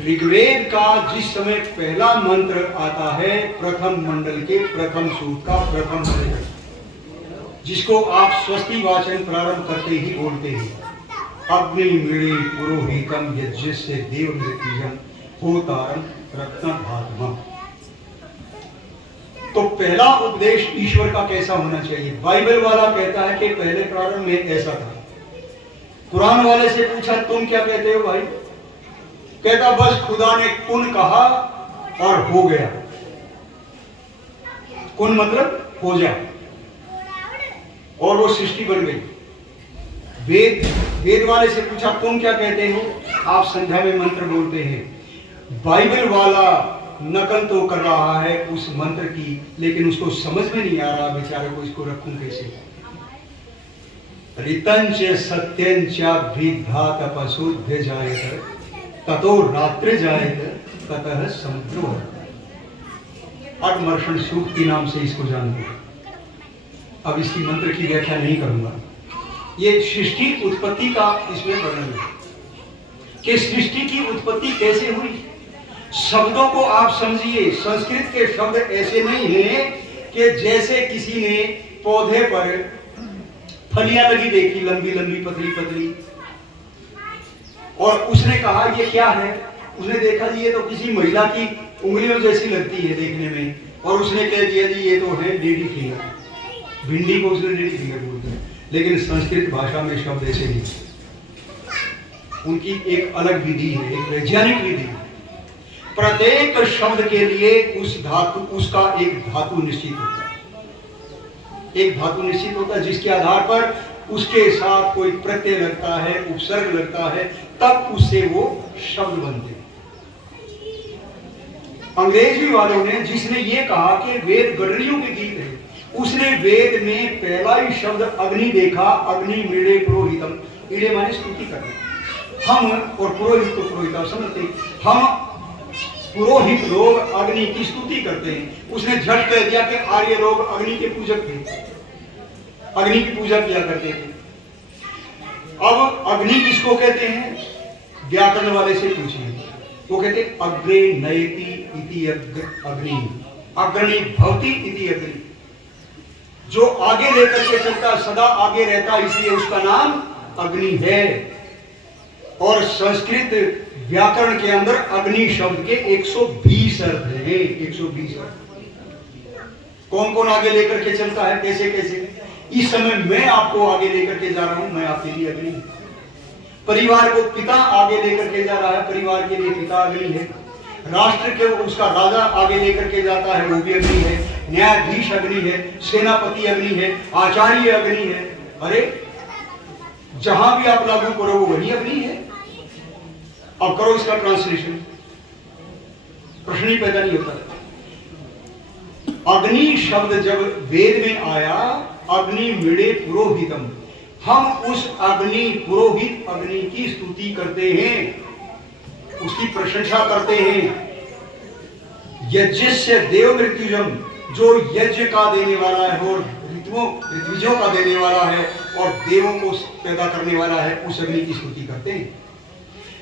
Rigveda का जिस समय पहला मंत्र आता है, प्रथम मंडल के प्रथम सूक्त का प्रथम मंत्र, जिसको आप स्वस्ति वाचन प्रारंभ करते ही बोलते हैं, अग्नि मेरे पुरोहितम यज्ञस्य देव मृत्युजम होतारम रत्नभातमम। तो पहला उपदेश ईश्वर का कैसा होना चाहिए? बाइबल वाला कहता है कि पहले प्रारंभ में ऐसा था। कुरान वाले से पूछा, तुम क्या कहते हो भाई? कहता, बस खुदा ने कुन कहा और हो गया। कुन मतलब हो जा, और वो सृष्टि बन गई। वेद वाले से पूछा, तुम क्या कहते हो? आप संध्या में मंत्र बोलते हैं। बाइबल वाला नकल तो कर रहा है उस मंत्र की, लेकिन उसको समझ में नहीं आ रहा बेचारे को, इसको रखूं कैसे? ऋतंच सत्यंच भिद्धा तपसुद्ध जायत ततो रात्रि जायत ततः समुद्रो। अटमर्षण सूक्ति नाम से इसको जानते हैं। अब इसकी मंत्र की व्याख्या नहीं करूंगा। ये सृष्टि उत्पत्ति का इसमें वर्णन है कि सृष्टि की उत्पत्ति कैसे हुई। शब्दों को आप समझिए, संस्कृत के शब्द ऐसे नहीं हैं कि जैसे किसी ने पौधे पर फलियां लगी देखी, लंबी लंबी पतली पतली, और उसने कहा ये क्या है? उसने देखा ये तो किसी महिला की उंगलियों जैसी लगती है देखने में, और उसने कह दिया जी ये तो है लेडी फिंगर, भिंडी को उसने लेडी फिंगर बोलते हैं। लेकिन संस्कृत भाषा में शब्द ऐसे नहीं, उनकी एक अलग विधि है, एक वैज्ञानिक विधि है। प्रत्येक शब्द के लिए उस धातु, उसका एक धातु निश्चित होता है, एक धातु निश्चित होता है जिसके आधार पर उसके साथ कोई प्रत्यय लगता है, उपसर्ग लगता है, तब उससे वो शब्द बनते हैं। अंग्रेजी वालों ने, जिसने ये कहा कि वेद गडरियों के गीत है, उसने वेद में पहला ही शब्द अग्नि देखा, अग्नि मीड़े पुरोहितम, ईड़े माने स्तुति करना। हम और पुरोहित को पुरोहित समझते, हम पुरोहित लोग अग्नि की स्तुति करते हैं। उसने झट कह दिया कि आर्य लोग अग्नि के पूजक थे, अग्नि की पूजा किया करते थे। अब अग्नि किसको कहते हैं? व्याकरण वाले से पूछिए, वो कहते अग्रे नयति इति अग्नि, अग्रणी भवति इति अग्नि। जो आगे लेकर के चलता, सदा आगे रहता, इसलिए उसका नाम अग्नि है। और संस्कृत व्याकरण के अंदर अग्नि शब्द के 120 अर्थ हैं, 120 अर्थ। कौन कौन आगे लेकर के चलता है, कैसे कैसे? इस समय मैं आपको आगे लेकर के जा रहा हूं, मैं आपके लिए अग्नि। परिवार को पिता आगे लेकर के जा रहा है, परिवार के लिए पिता अग्नि है। राष्ट्र के उसका राजा आगे लेकर के जाता है, वो भी अग्नि है। न्यायाधीश अग्नि है, सेनापति अग्नि है, आचार्य अग्नि है। अरे जहां भी आप लागू करो वो वही अग्नि है। अब करो इसका ट्रांसलेशन, प्रश्न ही पैदा नहीं होता। अग्नि शब्द जब वेद में आया, अग्नि मिड़े पुरोहितम, हम उस अग्नि, पुरोहित अग्नि की स्तुति करते हैं, उसकी प्रशंसा करते हैं। यज्ञस्य देव मृत्युजम, जो यज्ञ का देने वाला है और ऋत्विजों का देने वाला है और देवों को पैदा करने वाला है, उस अग्नि की स्तुति करते हैं।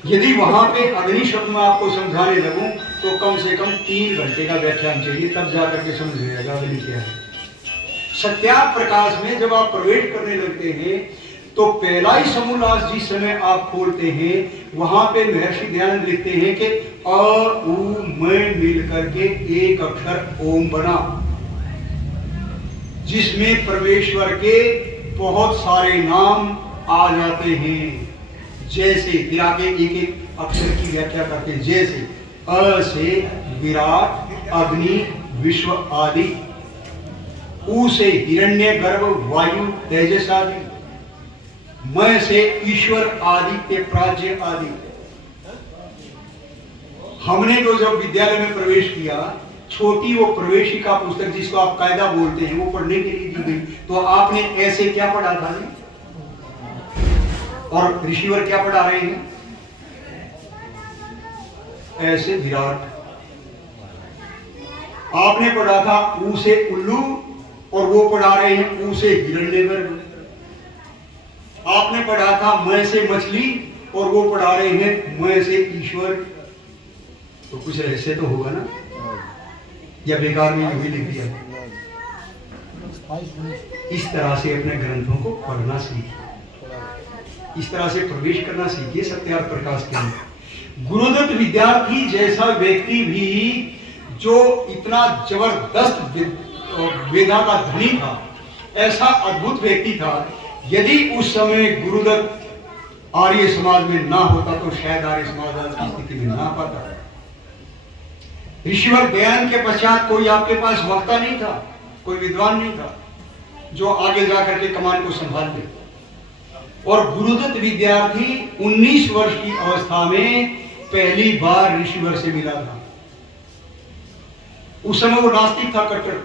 यदि वहां पे अग्नि शब्द में आपको समझाने लगूं तो कम से कम 3 घंटे का व्याख्यान चाहिए, तब जाकर के समझ जाएगा अग्नि क्या है। सत्यार्थ प्रकाश में जब आप प्रवेश करने लगते हैं तो पहला ही समूलास जिस समय आप खोलते हैं, वहां पे महर्षि दयानंद लिखते हैं कि अ उ मैं मिल करके एक अक्षर ओम बना, जिसमें परमेश्वर के बहुत सारे नाम आ जाते हैं। जैसे फिर आगे एक एक अक्षर की व्याख्या करते हैं, जैसे अ से विराट, अग्नि, विश्व आदि, उ से हिरण्य गर्भ, वायु, तेजस आदि, मैं से ईश्वर, आदित्य, प्राज्य आदि। हमने तो जब विद्यालय में प्रवेश किया, छोटी वो प्रवेशिका पुस्तक जिसको आप कायदा बोलते हैं, वो पढ़ने के लिए दी गई, तो आपने ऐसे क्या पढ़ा था नहीं? और ऋषिवर क्या पढ़ा रहे हैं? ऐसे विराट। आपने पढ़ा था ऊ से उल्लू, और वो पढ़ा रहे हैं ऊ से हिरण्यगर्भ। आपने पढ़ा था मैं से मछली, और वो पढ़ा रहे हैं मैं से ईश्वर। तो कुछ रहस्य तो होगा ना, या बेकार में यही लिख दिया? इस तरह से अपने ग्रंथों को पढ़ना सीखिए, इस तरह से प्रवेश करना सीखिए सत्यार्थ प्रकाश के अंदर। गुरुदत्त विद्यार्थी जैसा व्यक्ति भी, जो इतना जबरदस्त वेदा का धनी था, ऐसा अद्भुत व्यक्ति था, यदि उस समय गुरुदत्त आर्य समाज में ना होता तो शायद आर्य समाज आज की स्थिति में ना पाता। ऋषिवर दयानंद के पश्चात कोई आपके पास वक्ता नहीं था, कोई विद्वान नहीं था जो आगे जाकर के कमान को संभाल ले। और गुरुदत्त विद्यार्थी 19 वर्ष की अवस्था में पहली बार ऋषिवर से मिला था। उस समय वो नास्तिक था कट्टर।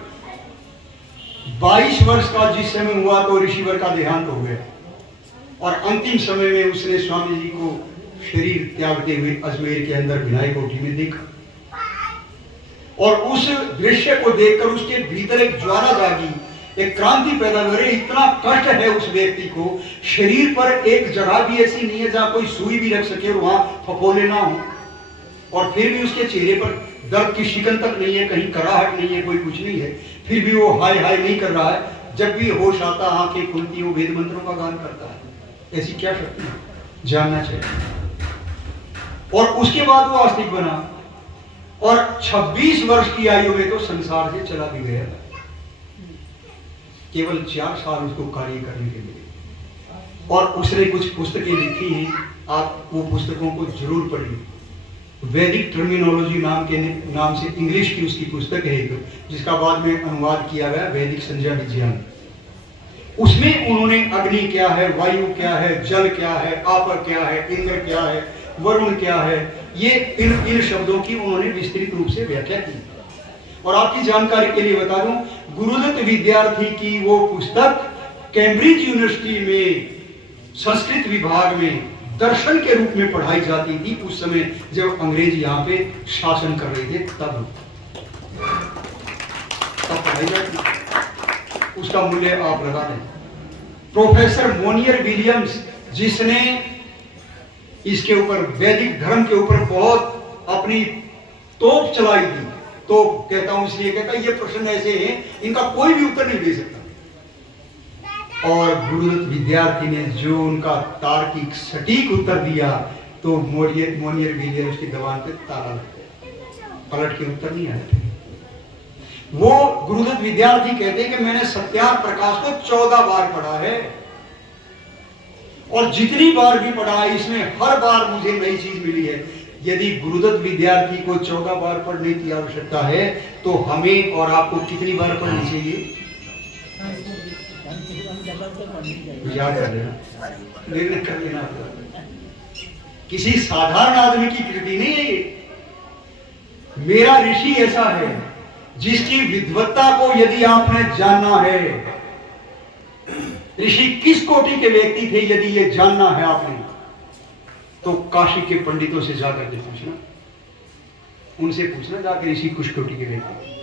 22 वर्ष का जिस समय हुआ तो ऋषिवर का देहांत हो गया, और अंतिम समय में उसने स्वामी जी को शरीर त्यागते हुए अजमेर के अंदर विनायक कोठी में देखा, और उस दृश्य को देखकर उसके भीतर एक ज्वाला जागी, एक क्रांति पैदा हो रही। इतना कष्ट है उस व्यक्ति को, शरीर पर एक जगह भी ऐसी नहीं है जहां कोई सुई भी रख सके और वहां फफोले ना हो, और फिर भी उसके चेहरे पर दर्द की शिकन तक नहीं है, कहीं कराहट नहीं है, कोई कुछ नहीं है, फिर भी वो हाय हाय नहीं कर रहा है। जब भी होश आता, आंखें खुलती, वो वेद मंत्रों का गान करता है। ऐसी क्या शक्ति है, जानना चाहिए। और उसके बाद वो आस्तिक बना। और 26 वर्ष की आयु में तो संसार से चला भी गया। केवल 4 साल उसको कार्य करने के लिए, और उसने कुछ पुस्तकें लिखी हैं, आप वो पुस्तकों को जरूर पढ़िए। वैदिक टर्मिनोलॉजी नाम से इंग्लिश की उसकी पुस्तक है एक, जिसका बाद में अनुवाद किया गया वैदिक संज्ञा विज्ञान। उसमें उन्होंने अग्नि क्या है, वायु क्या है, जल क्या है, आप क्या है, इंद्र क्या है, वरुण क्या है, ये इन शब्दों की उन्होंने विस्तृत रूप से व्याख्या की। और आपकी जानकारी के लिए बता दूं, गुरुदत्त विद्यार्थी की वो पुस्तक कैम्ब्रिज यूनिवर्सिटी में संस्कृत विभाग में दर्शन के रूप में पढ़ाई जाती थी उस समय जब अंग्रेज यहाँ पे शासन कर रहे थे, तब पढ़ाई जाती थी। उसका मूल्य आप लगा दें। प्रोफेसर मोनियर विलियम्स, जिसने इसके ऊपर वैदिक धर्म के ऊपर बहुत अपनी तोप चलाई थी, तो कहता हूं इसलिए कहता ये प्रश्न ऐसे हैं इनका कोई भी उत्तर नहीं दे सकता। और गुरुदत्त विद्यार्थी ने जो उनका तार्किक सटीक उत्तर दिया, तो मोनियर विलियम्स की दबान पे ताला लग गया, पलट के उत्तर नहीं आए। वो गुरुदत्त विद्यार्थी कहते हैं कि मैंने सत्यार्थ प्रकाश को 14 बार पढ़ा है, और जितनी बार भी पढ़ा है इसमें हर बार मुझे नई चीज मिली है। यदि गुरुदत्त विद्यार्थी को 14 बार पढ़ने की आवश्यकता है, तो हमें और आपको कितनी बार पढ़नी चाहिए? याद कर लेना, निर्णय कर लेना। किसी साधारण आदमी की कृति नहीं है। मेरा ऋषि ऐसा है जिसकी विद्वत्ता को यदि आपने जानना है, ऋषि किस कोटि के व्यक्ति थे यदि ये जानना है आपने, तो काशी के पंडितों से जाकर के पूछना, उनसे पूछना जाकर ऋषि किस कोटि के व्यक्ति।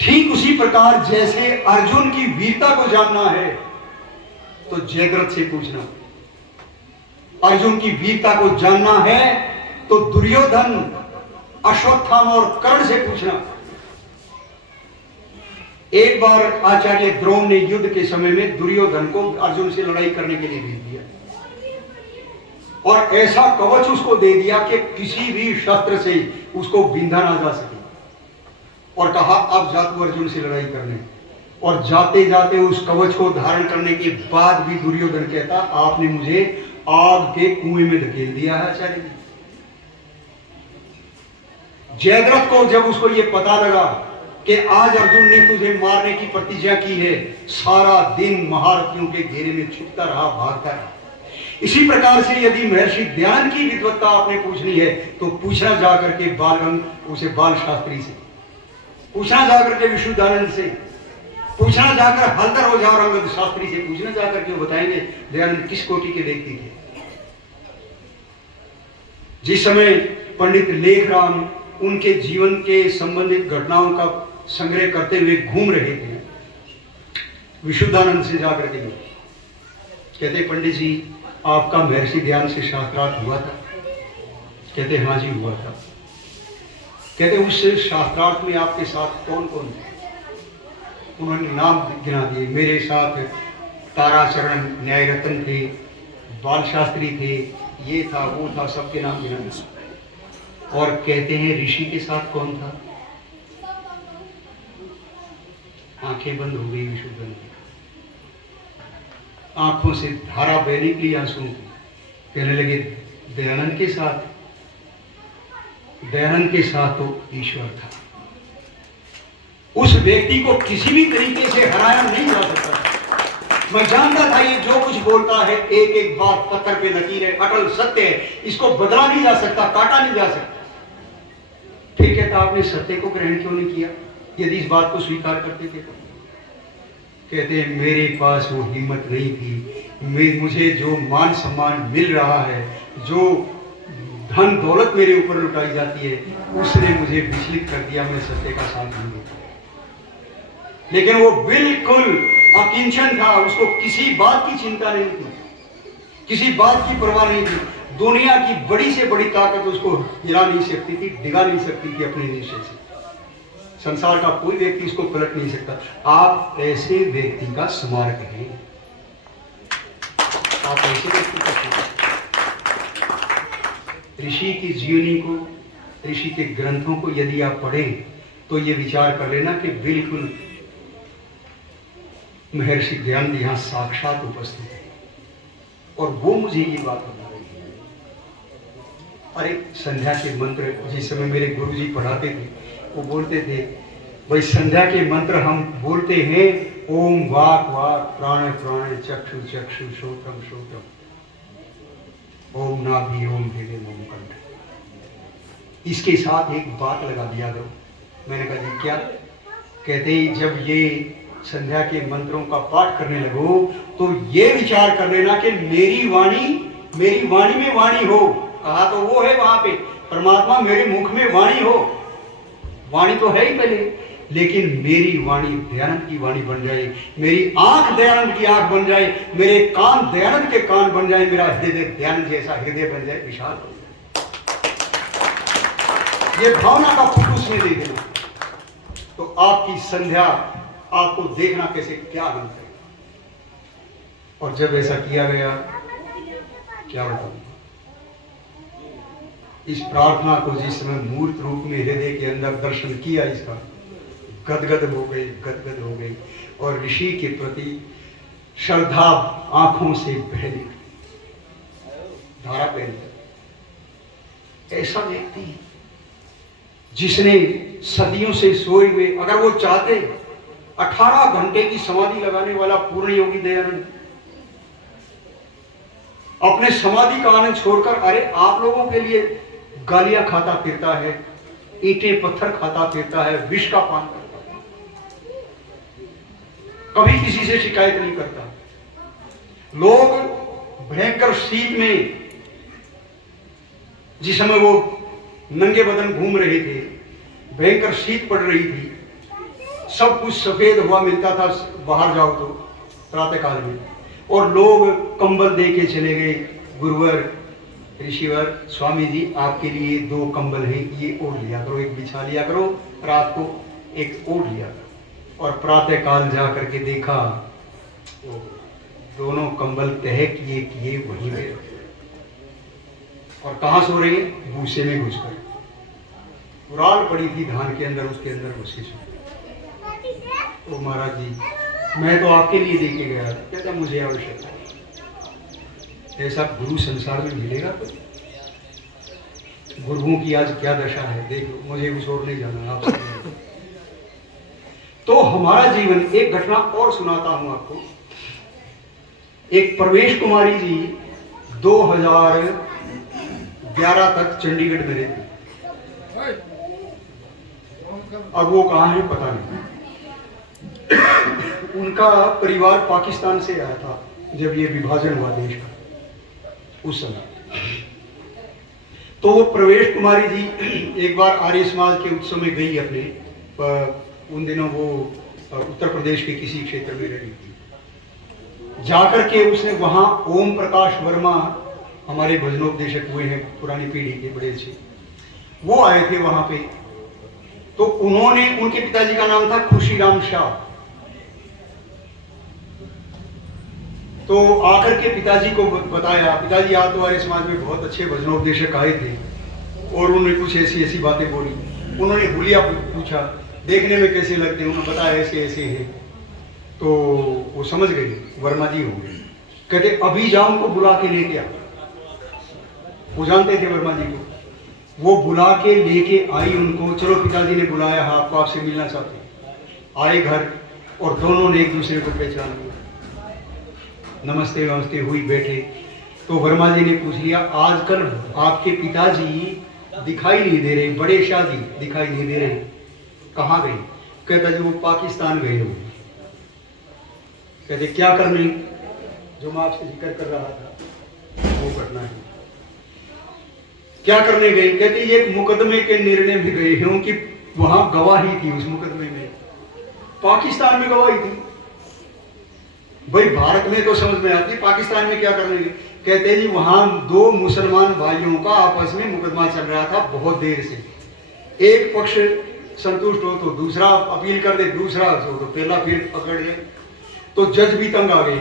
ठीक उसी प्रकार जैसे अर्जुन की वीरता को जानना है तो जयद्रथ से पूछना, अर्जुन की वीरता को जानना है तो दुर्योधन, अश्वत्थामा और कर्ण से पूछना। एक बार आचार्य द्रोण ने युद्ध के समय में दुर्योधन को अर्जुन से लड़ाई करने के लिए भेज दिया, और ऐसा कवच उसको दे दिया कि किसी भी शस्त्र से उसको बिंधा ना जा सके, और कहा अब जा तू अर्जुन से लड़ाई करने। और जाते जाते उस कवच को धारण करने के बाद भी दुर्योधन कहता, आपने मुझे आग के कुएं में धकेल दिया है आचार्य जी। जयद्रथ को जब उसको ये पता लगा कि आज अर्जुन ने तुझे मारने की प्रतिज्ञा की है, सारा दिन महारथियों के घेरे में छुपता रहा, भागता रहा। इसी प्रकार से यदि महर्षि दयानंद की विद्वत्ता आपने पूछनी है तो पूछना जाकर के बाल शास्त्री से, पूछना जाकर के विशुद्धानंद से, पूछना जाकर हलधर ओझा और अंगद शास्त्री से पूछना जाकर के बताएंगे दयानंद किस कोटि के व्यक्ति थे। जिस समय पंडित लेखराम उनके जीवन के संबंधित घटनाओं का संग्रह करते हुए घूम रहे थे, विशुद्धानंद से जाकर के कहते, पंडित जी आपका महर्षि दयानंद से शास्त्रार्थ हुआ था? कहते हाँ जी हुआ था। कहते उस शास्त्रार्थ में आपके साथ कौन कौन थे? उन्होंने नाम गिना दिए, मेरे साथ ताराचरण न्याय रतन थे, बाल शास्त्री थे, ये था वो था, सबके नाम गिना दिए। और कहते हैं ऋषि के साथ कौन था? आंखें बंद हो गई विशुद्धन की, आंखों से धारा बहने के लिए आंसू की। कहने लगे दयानंद के साथ, दयानंद के साथ तो ईश्वर था। उस व्यक्ति को किसी भी तरीके से हराया नहीं जा सकता। मैं जानता था ये जो कुछ बोलता है एक एक बात पत्थर पे लकीर है, अटल सत्य है, इसको बदला नहीं जा सकता, काटा नहीं जा सकता। फिर कहता आपने सत्य को ग्रहण क्यों नहीं किया यदि इस बात को स्वीकार करते थे? कहते हैं मेरे पास वो हिम्मत नहीं थी। मुझे जो मान सम्मान मिल रहा है, जो धन दौलत मेरे ऊपर लुटाई जाती है, उसने मुझे विचलित कर दिया। मैं सत्य का साथ नहीं देता। लेकिन वो बिल्कुल अकिंचन था, उसको किसी बात की चिंता नहीं थी, किसी बात की परवाह नहीं थी। दुनिया की बड़ी से बड़ी ताकत उसको हिला नहीं सकती थी, डिगा नहीं सकती थी अपने निश्चय से। संसार का कोई व्यक्ति इसको पलट नहीं सकता। आप ऐसे व्यक्ति का स्मारक हैं, आप ऐसे व्यक्ति का। ऋषि की जीवनी को ऋषि के ग्रंथों को यदि आप पढ़ें तो ये विचार कर लेना कि बिल्कुल महर्षि दयानंद यहाँ साक्षात उपस्थित है। और वो मुझे ये बात बता रही है। अरे संध्या के मंत्र जिस समय मेरे गुरुजी पढ़ाते थे वो बोलते थे, भाई संध्या के मंत्र हम बोलते हैं, ओम वाक वाक प्राण प्राण चक्षु चक्षु श्रोत्रम श्रोत्रम, ओम नाभि ओम हृदय ओम कंठ। इसके साथ एक बात लगा दिया करो। मैंने कहा जी क्या? कहते जब ये संध्या के मंत्रों का पाठ करने लगो तो ये विचार कर लेना कि मेरी वाणी में वाणी हो। कहा तो वो है वहां पे परमात्मा मेरे मुख में वाणी हो। वाणी तो है ही पहले, लेकिन मेरी वाणी दयानंद की वाणी बन जाए, मेरी आंख दयानंद की आंख बन जाए, मेरे कान दयानंद के कान बन जाए, मेरा हृदय दयानंद जैसा हृदय बन जाए, विशाल हो जाए। ये भावना का फूट उसमें दे देना तो आपकी संध्या आपको देखना कैसे क्या आनंद है। और जब ऐसा किया गया क्या बताऊंगा, इस प्रार्थना को जिस समय मूर्त रूप में हृदय के अंदर दर्शन किया, इसका गदगद हो गई और ऋषि के प्रति श्रद्धा आंखों से बह निकली, धारा बह निकली। ऐसा व्यक्ति जिसने सदियों से सोए हुए, अगर वो चाहते 18 घंटे की समाधि लगाने वाला पूर्ण योगी दयानंद अपने समाधि का आनंद छोड़कर, अरे आप लोगों के लिए गालियां खाता फिरता है, ईंटें पत्थर खाता फिरता है, विष का पान करता है, कभी किसी से शिकायत नहीं करता। लोग भयंकर शीत में जिस समय वो नंगे बदन घूम रहे थे, भयंकर शीत पड़ रही थी, सब कुछ सफेद हुआ मिलता था बाहर जाओ तो प्रातः काल में, और लोग कंबल दे के चले गए, गुरुवर ऋषिवर स्वामी जी आपके लिए 2 कंबल हैं, ये ओढ़ लिया करो, एक बिछा लिया करो, रात को एक ओढ़ लिया करो। और प्रातः काल जा करके देखा वो दोनों कंबल तह किए वहीं पे रखे। और कहाँ सो रही है? भूसे में घुसकर, उड़ाल पड़ी थी धान के अंदर, उसके अंदर घुस के सो। तो महाराज जी मैं तो आपके लिए दे के गया, कहता मुझे आवश्यकता है। ऐसा गुरु संसार में मिलेगा? तो गुरुओं की आज क्या दशा है देख लो, मुझे उस ओर नहीं जाना आप। तो हमारा जीवन, एक घटना और सुनाता हूं आपको। एक प्रवेश कुमारी जी 2011 तक चंडीगढ़ में रहती, अब वो कहाँ है पता नहीं। उनका परिवार पाकिस्तान से आया था जब ये विभाजन हुआ देश का, उस समय। तो वो प्रवेश कुमारी जी एक बार आर्य समाज के उत्सव में गई अपने, उन दिनों वो उत्तर प्रदेश के किसी क्षेत्र में रही थी। जाकर के उसने वहाँ ओम प्रकाश वर्मा, हमारे भजनोपदेशक हुए हैं पुरानी पीढ़ी के बड़े अच्छे, वो आए थे वहाँ पे। तो उन्होंने, उनके पिताजी का नाम था खुशीराम शाह, तो आकर के पिताजी को बताया, पिताजी आप तो आर्य समाज में बहुत अच्छे भजनोपदेशक आए थे, और उन्होंने कुछ ऐसी ऐसी बातें बोली। उन्होंने हुलिया पूछा देखने में कैसे लगते हैं, उन्होंने बताया ऐसे ऐसे हैं। तो वो समझ गए, वर्मा जी हो गए। कहते अभी जाओ उनको बुला के लेके आ। वो जानते थे वर्मा जी को, वो बुला के लेके आई उनको। चलो पिताजी ने बुलाया, हाँ आपको आपसे मिलना चाहते हैं। आए घर और दोनों ने एक दूसरे को पहचान लिया, नमस्ते नमस्ते हुई, बैठे। तो वर्मा जी ने पूछ लिया आजकल आपके पिताजी दिखाई नहीं दे रहे, बड़े शाह जी दिखाई नहीं दे रहे, कहाँ गए? कहता जी वो पाकिस्तान गए हो। कहते क्या करने? जो मैं आपसे जिक्र कर रहा था वो करना है। क्या करने गए? कहते एक मुकदमे के निर्णय में गए हैं, उनकी वहां गवाही थी, उस मुकदमे में पाकिस्तान में गवाही थी। भाई भारत में तो समझ में आती, पाकिस्तान में क्या करने गए? कहते जी वहां 2 मुसलमान भाइयों का आपस में मुकदमा चल रहा था बहुत देर से। एक पक्ष संतुष्ट हो तो दूसरा अपील कर दे, दूसरा हो तो पहला फिर पकड़ ले। तो जज भी तंग आ गई।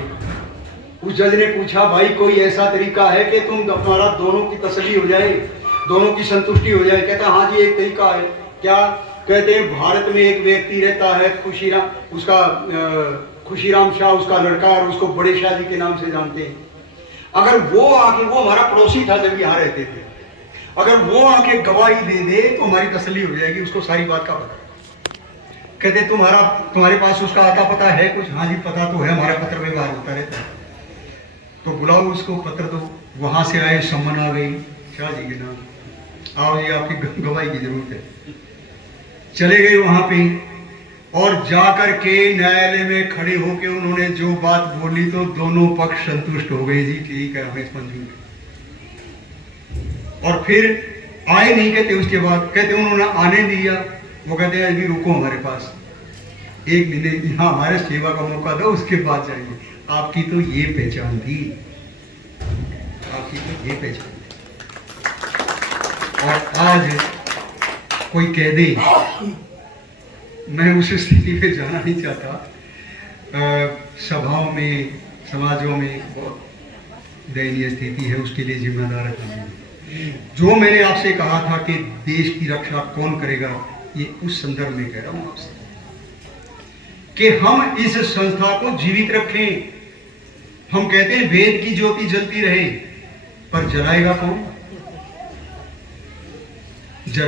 उस जज ने पूछा भाई कोई ऐसा तरीका है कि तुम हमारा दोनों की तसल्ली हो जाए? दोनों की संतुष्टि हो जाए। कहता हाँ जी एक तरीका है। क्या कहते हैं, भारत में एक व्यक्ति रहता है खुशीराम, उसका खुशीराम शाह उसका लड़का, और उसको बड़े शाह जी के नाम से जानते हैं। अगर वो आके, वो हमारा पड़ोसी था जब यहाँ रहते थे, अगर वो आके गवाही दे दे तो हमारी तसल्ली हो जाएगी, उसको सारी बात का पता। कहते तुम्हारे पास उसका आता पता है कुछ? हाँ जी पता तो है, हमारा पत्र व्यवहार होता रहता है। तो बुलाओ उसको, पत्र दो। वहां से आए, सम्मन आ गई शाह जी के नाम, आओ ये आपकी गवाही की जरूरत है। चले गए वहां पे, और जाकर के न्यायालय में खड़े होके उन्होंने जो बात बोली तो दोनों पक्ष संतुष्ट हो गए, जी ठीक है हमें मंजूर है। और फिर आए नहीं, कहते उसके बाद, कहते उन्होंने आने दिया। वो कहते हैं अभी रुको हमारे पास, एक महीने यहाँ हमारे सेवा का मौका दो, उसके बाद जाएंगे। आपकी तो ये पहचान थी, आपकी तो ये पहचान थी। और आज कोई कह दे, मैं उस स्थिति पे जाना नहीं चाहता। सभाओं में, समाजों में बहुत दयनीय स्थिति है, उसके लिए जिम्मेदार है। जो मैंने आपसे कहा था कि देश की रक्षा कौन करेगा, ये उस संदर्भ में कह रहा हूं आपसे कि हम इस संस्था को जीवित रखें। हम कहते हैं वेद की ज्योति जलती रहे, पर जलाएगा कौन?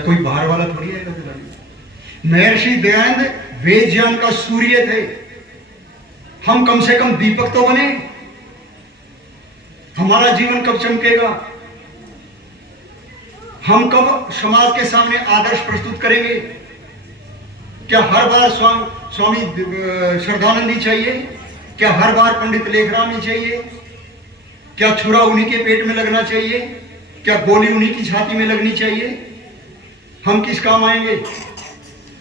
कोई बाहर वाला थोड़ी आएगा जलाने। महर्षि दयानंद वेद ज्ञान का सूर्य थे, हम कम से कम दीपक तो बने। हमारा जीवन कब चमकेगा? हम कब समाज के सामने आदर्श प्रस्तुत करेंगे? क्या हर बार स्वामी श्रद्धानंद ही चाहिए? क्या हर बार पंडित लेखराम ही चाहिए? क्या छुरा उन्हीं के पेट में लगना चाहिए? क्या गोली उन्हीं की छाती में लगनी चाहिए? हम किस काम आएंगे?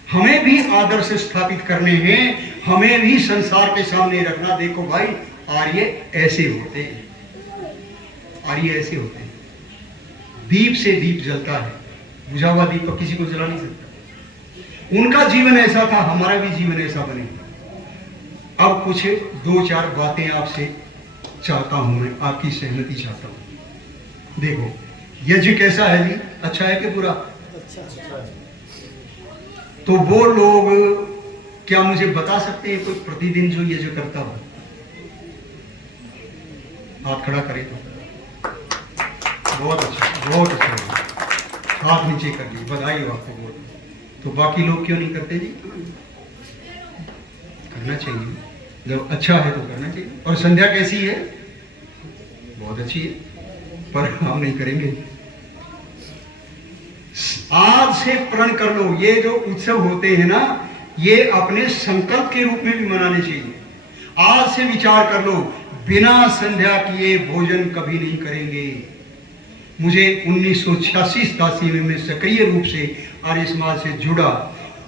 हमें भी आदर्श स्थापित करने हैं, हमें भी संसार के सामने रखना। देखो भाई, आर्य ऐसे होते हैं, आर्य ऐसे होते हैं। दीप से दीप जलता है, बुझा हुआ दीपक किसी को जला नहीं सकता। उनका जीवन ऐसा था, हमारा भी जीवन ऐसा बने। अब कुछ दो चार बातें आपसे चाहता हूं, मैं आपकी सहमति चाहता हूं। देखो यज्ञ कैसा है जी? अच्छा है कि बुरा? अच्छा। तो वो लोग क्या मुझे बता सकते हैं कोई प्रतिदिन जो यज्ञ करता हो? हाथ खड़ा करें तो बहुत अच्छा, बहुत अच्छा। हाथ नीचे कर ली, बधाई हो आपको बहुत। तो बाकी लोग क्यों नहीं करते जी? करना चाहिए, जब अच्छा है तो करना चाहिए। और संध्या कैसी है? बहुत अच्छी है, पर हम नहीं करेंगे। आज से प्रण कर लो, ये जो उत्सव होते हैं ना, ये अपने संकल्प के रूप में भी मनाने चाहिए। आज से विचार कर लो, बिना संध्या किए भोजन कभी नहीं करेंगे। मुझे 1986 में सक्रिय रूप से आर्य समाज से जुड़ा,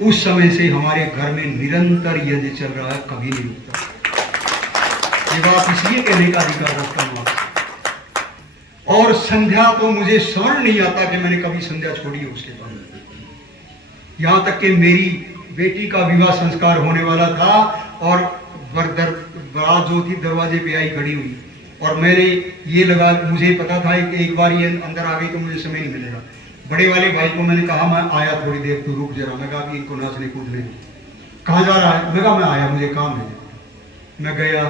उस समय से हमारे घर में निरंतर यज्ञ चल रहा है, कभी नहीं रुकता। ये बात इसलिए कहने का अधिकार रखता हूं। और संध्या तो मुझे समझ नहीं आता कि मैंने कभी संध्या छोड़ी है उसके बाद। यहां तक कि मेरी बेटी का विवाह संस्कार होने वाला था और बारात जो थी दरवाजे पे आई खड़ी हुई, और मैंने ये लगा, मुझे पता था कि एक बार ये अंदर आ गई तो मुझे समय नहीं मिलेगा। बड़े वाले भाई को मैंने कहा मैं आया, थोड़ी देर तू रुक जरा। मैं कहा कि इनको नाचने कूदने। कहाँ जा रहा है? मैं कहा मैं आया, मुझे काम है। मैं गया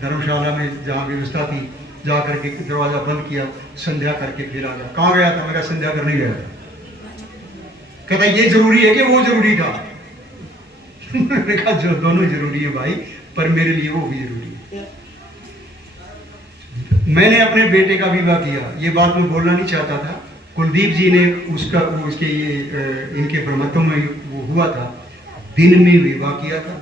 धर्मशाला में जहाँ व्यवस्था थी, जा करके दरवाजा बंद किया, संध्या करके फिर आ गया। कहाँ गया था? मैं कहा संध्या करने गया था। कहता ये जरूरी है कि वो जरूरी था? मैंने कहा जो दोनों जरूरी है भाई, पर मेरे लिए वो भी जरूरी है। मैंने अपने बेटे का विवाह किया, ये बात मैं बोलना नहीं चाहता था। कुलदीप जी ने उसके ये इनके प्रमत्व में वो हुआ था, दिन में विवाह किया था।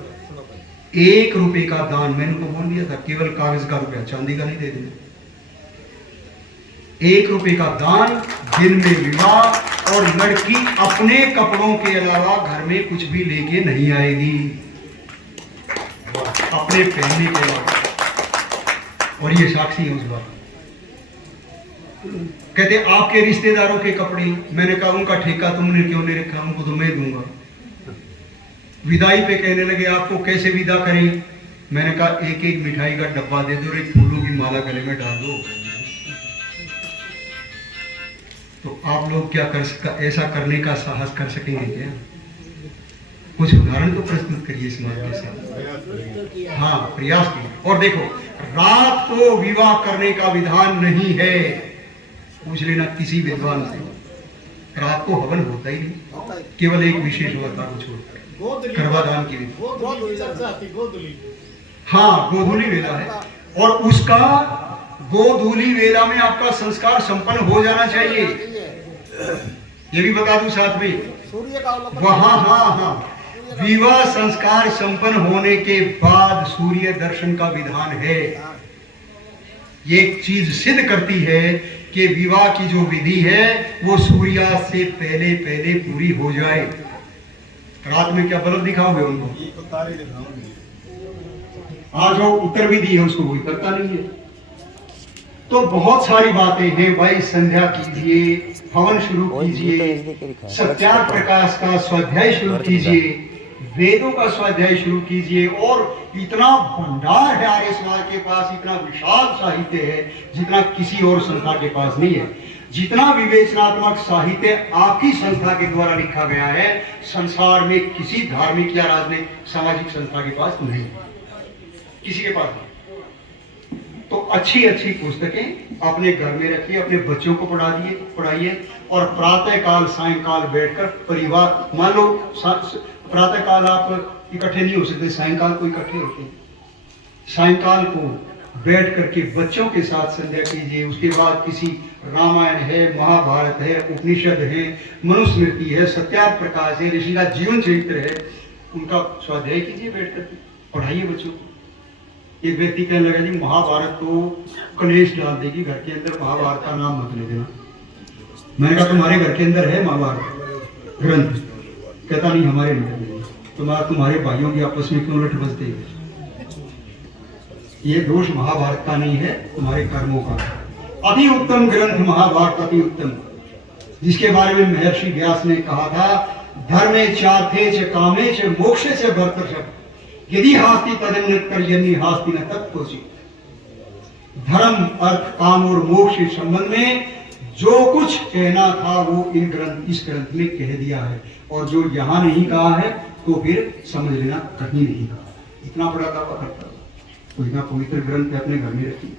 1 रुपए का दान मैंने उनको बोल दिया था, केवल कागज का रुपया, चांदी का नहीं दे देना। 1 रुपए का दान, दिन में विवाह, और लड़की अपने कपड़ों के अलावा घर में कुछ भी लेके नहीं आएगी, अपने पहनने के अलावा। और ये साक्षी है उस बात। कहते आपके रिश्तेदारों के कपड़े, मैंने कहा उनका ठेका तुमने क्यों नहीं रखा? उनको तो मैं दूंगा। विदाई पे कहने लगे आपको कैसे विदा करें? मैंने कहा एक एक मिठाई का डब्बा दे दो, एक फूलों की माला गले में डाल दो। तो आप लोग क्या ऐसा करने का साहस कर सकेंगे क्या? कुछ उदाहरण तो प्रस्तुत करिए इस बात के साथ। हाँ, प्रयास कीजिए। और देखो, रात को विवाह करने का विधान नहीं है। पूछ लेना किसी विद्वान से, रात को हवन होता ही नहीं, केवल एक विशेष अवतार को छोड़कर, करवादान की विधि। हाँ, गोधूली वेला है, और उसका गोधूली वेला में आपका संस्कार संपन्न हो जाना चाहिए। ये भी बता दूं साथ में, वहां हाँ, विवाह संस्कार संपन्न होने के बाद सूर्य दर्शन का विधान है। ये एक चीज सिद्ध करती है कि विवाह की जो विधि है वो सूर्यास्त से पहले पहले पूरी हो जाए। रात में क्या बल्ब दिखाओगे उनको? आज वो उत्तर भी दी है, उसको कोई करता नहीं है। तो बहुत सारी बातें हैं भाई। संध्या कीजिए, हवन शुरू कीजिए, सत्याग्रह प्रकाश का स्वाध्याय शुरू कीजिए, वेदों का स्वाध्याय शुरू कीजिए। और इतना भंडार है आर्य समाज के पास, इतना विशाल साहित्य है जितना किसी और संस्था के पास नहीं है। जितना विवेचनात्मक साहित्य आपकी संस्था के द्वारा लिखा गया है, संसार में किसी धार्मिक या राजनीतिक सामाजिक संस्था के पास नहीं, किसी के पास नहीं। तो अच्छी अच्छी पुस्तकें अपने घर में रखिए, अपने बच्चों को पढ़ाइए। और प्रातः काल सायंकाल बैठकर परिवार, मान लो प्रातः काल आप इकट्ठे नहीं हो सकते, सायंकाल को इकट्ठे होते हैं। सायंकाल को बैठ करके बच्चों के साथ संध्या कीजिए। उसके बाद किसी रामायण है, महाभारत है, उपनिषद है, मनुस्मृति है, सत्याग्रह प्रकाश है, ऋषि का जीवन चरित्र है, उनका स्वाध्याय कीजिए, बैठ करके पढ़ाइए बच्चों को। एक व्यक्ति कहने लगा जी महाभारत तो कलेश डाल देगी घर के अंदर, महाभारत का नाम मत ले देना। मैंने कहा तुम्हारे घर के अंदर है महाभारत ग्रंथ? कहता नहीं, हमारे अंदर नहीं। तुम्हारे भाइयों की आपस में क्यों लठ बजते हैं? ये दोष महाभारत का नहीं है, तुम्हारे कर्मों का। अति उत्तम ग्रंथ महाभारत, अति उत्तम, जिसके बारे में महर्षि व्यास ने कहा था, धर्मे चार्थे च कामे च मोक्षे च भरतर्षभ, यदि हास्ति तदन्यत्र यदि हास्ति न तत्त्वचित्। धर्म, अर्थ, काम और मोक्ष के संबंध में जो कुछ कहना था वो इस ग्रंथ में कह दिया है, और जो यहाँ नहीं कहा है तो फिर समझ लेना कहीं नहीं कहा। इतना बड़ा दावा करता, तो इतना पवित्र ग्रंथ अपने घर में रखिए।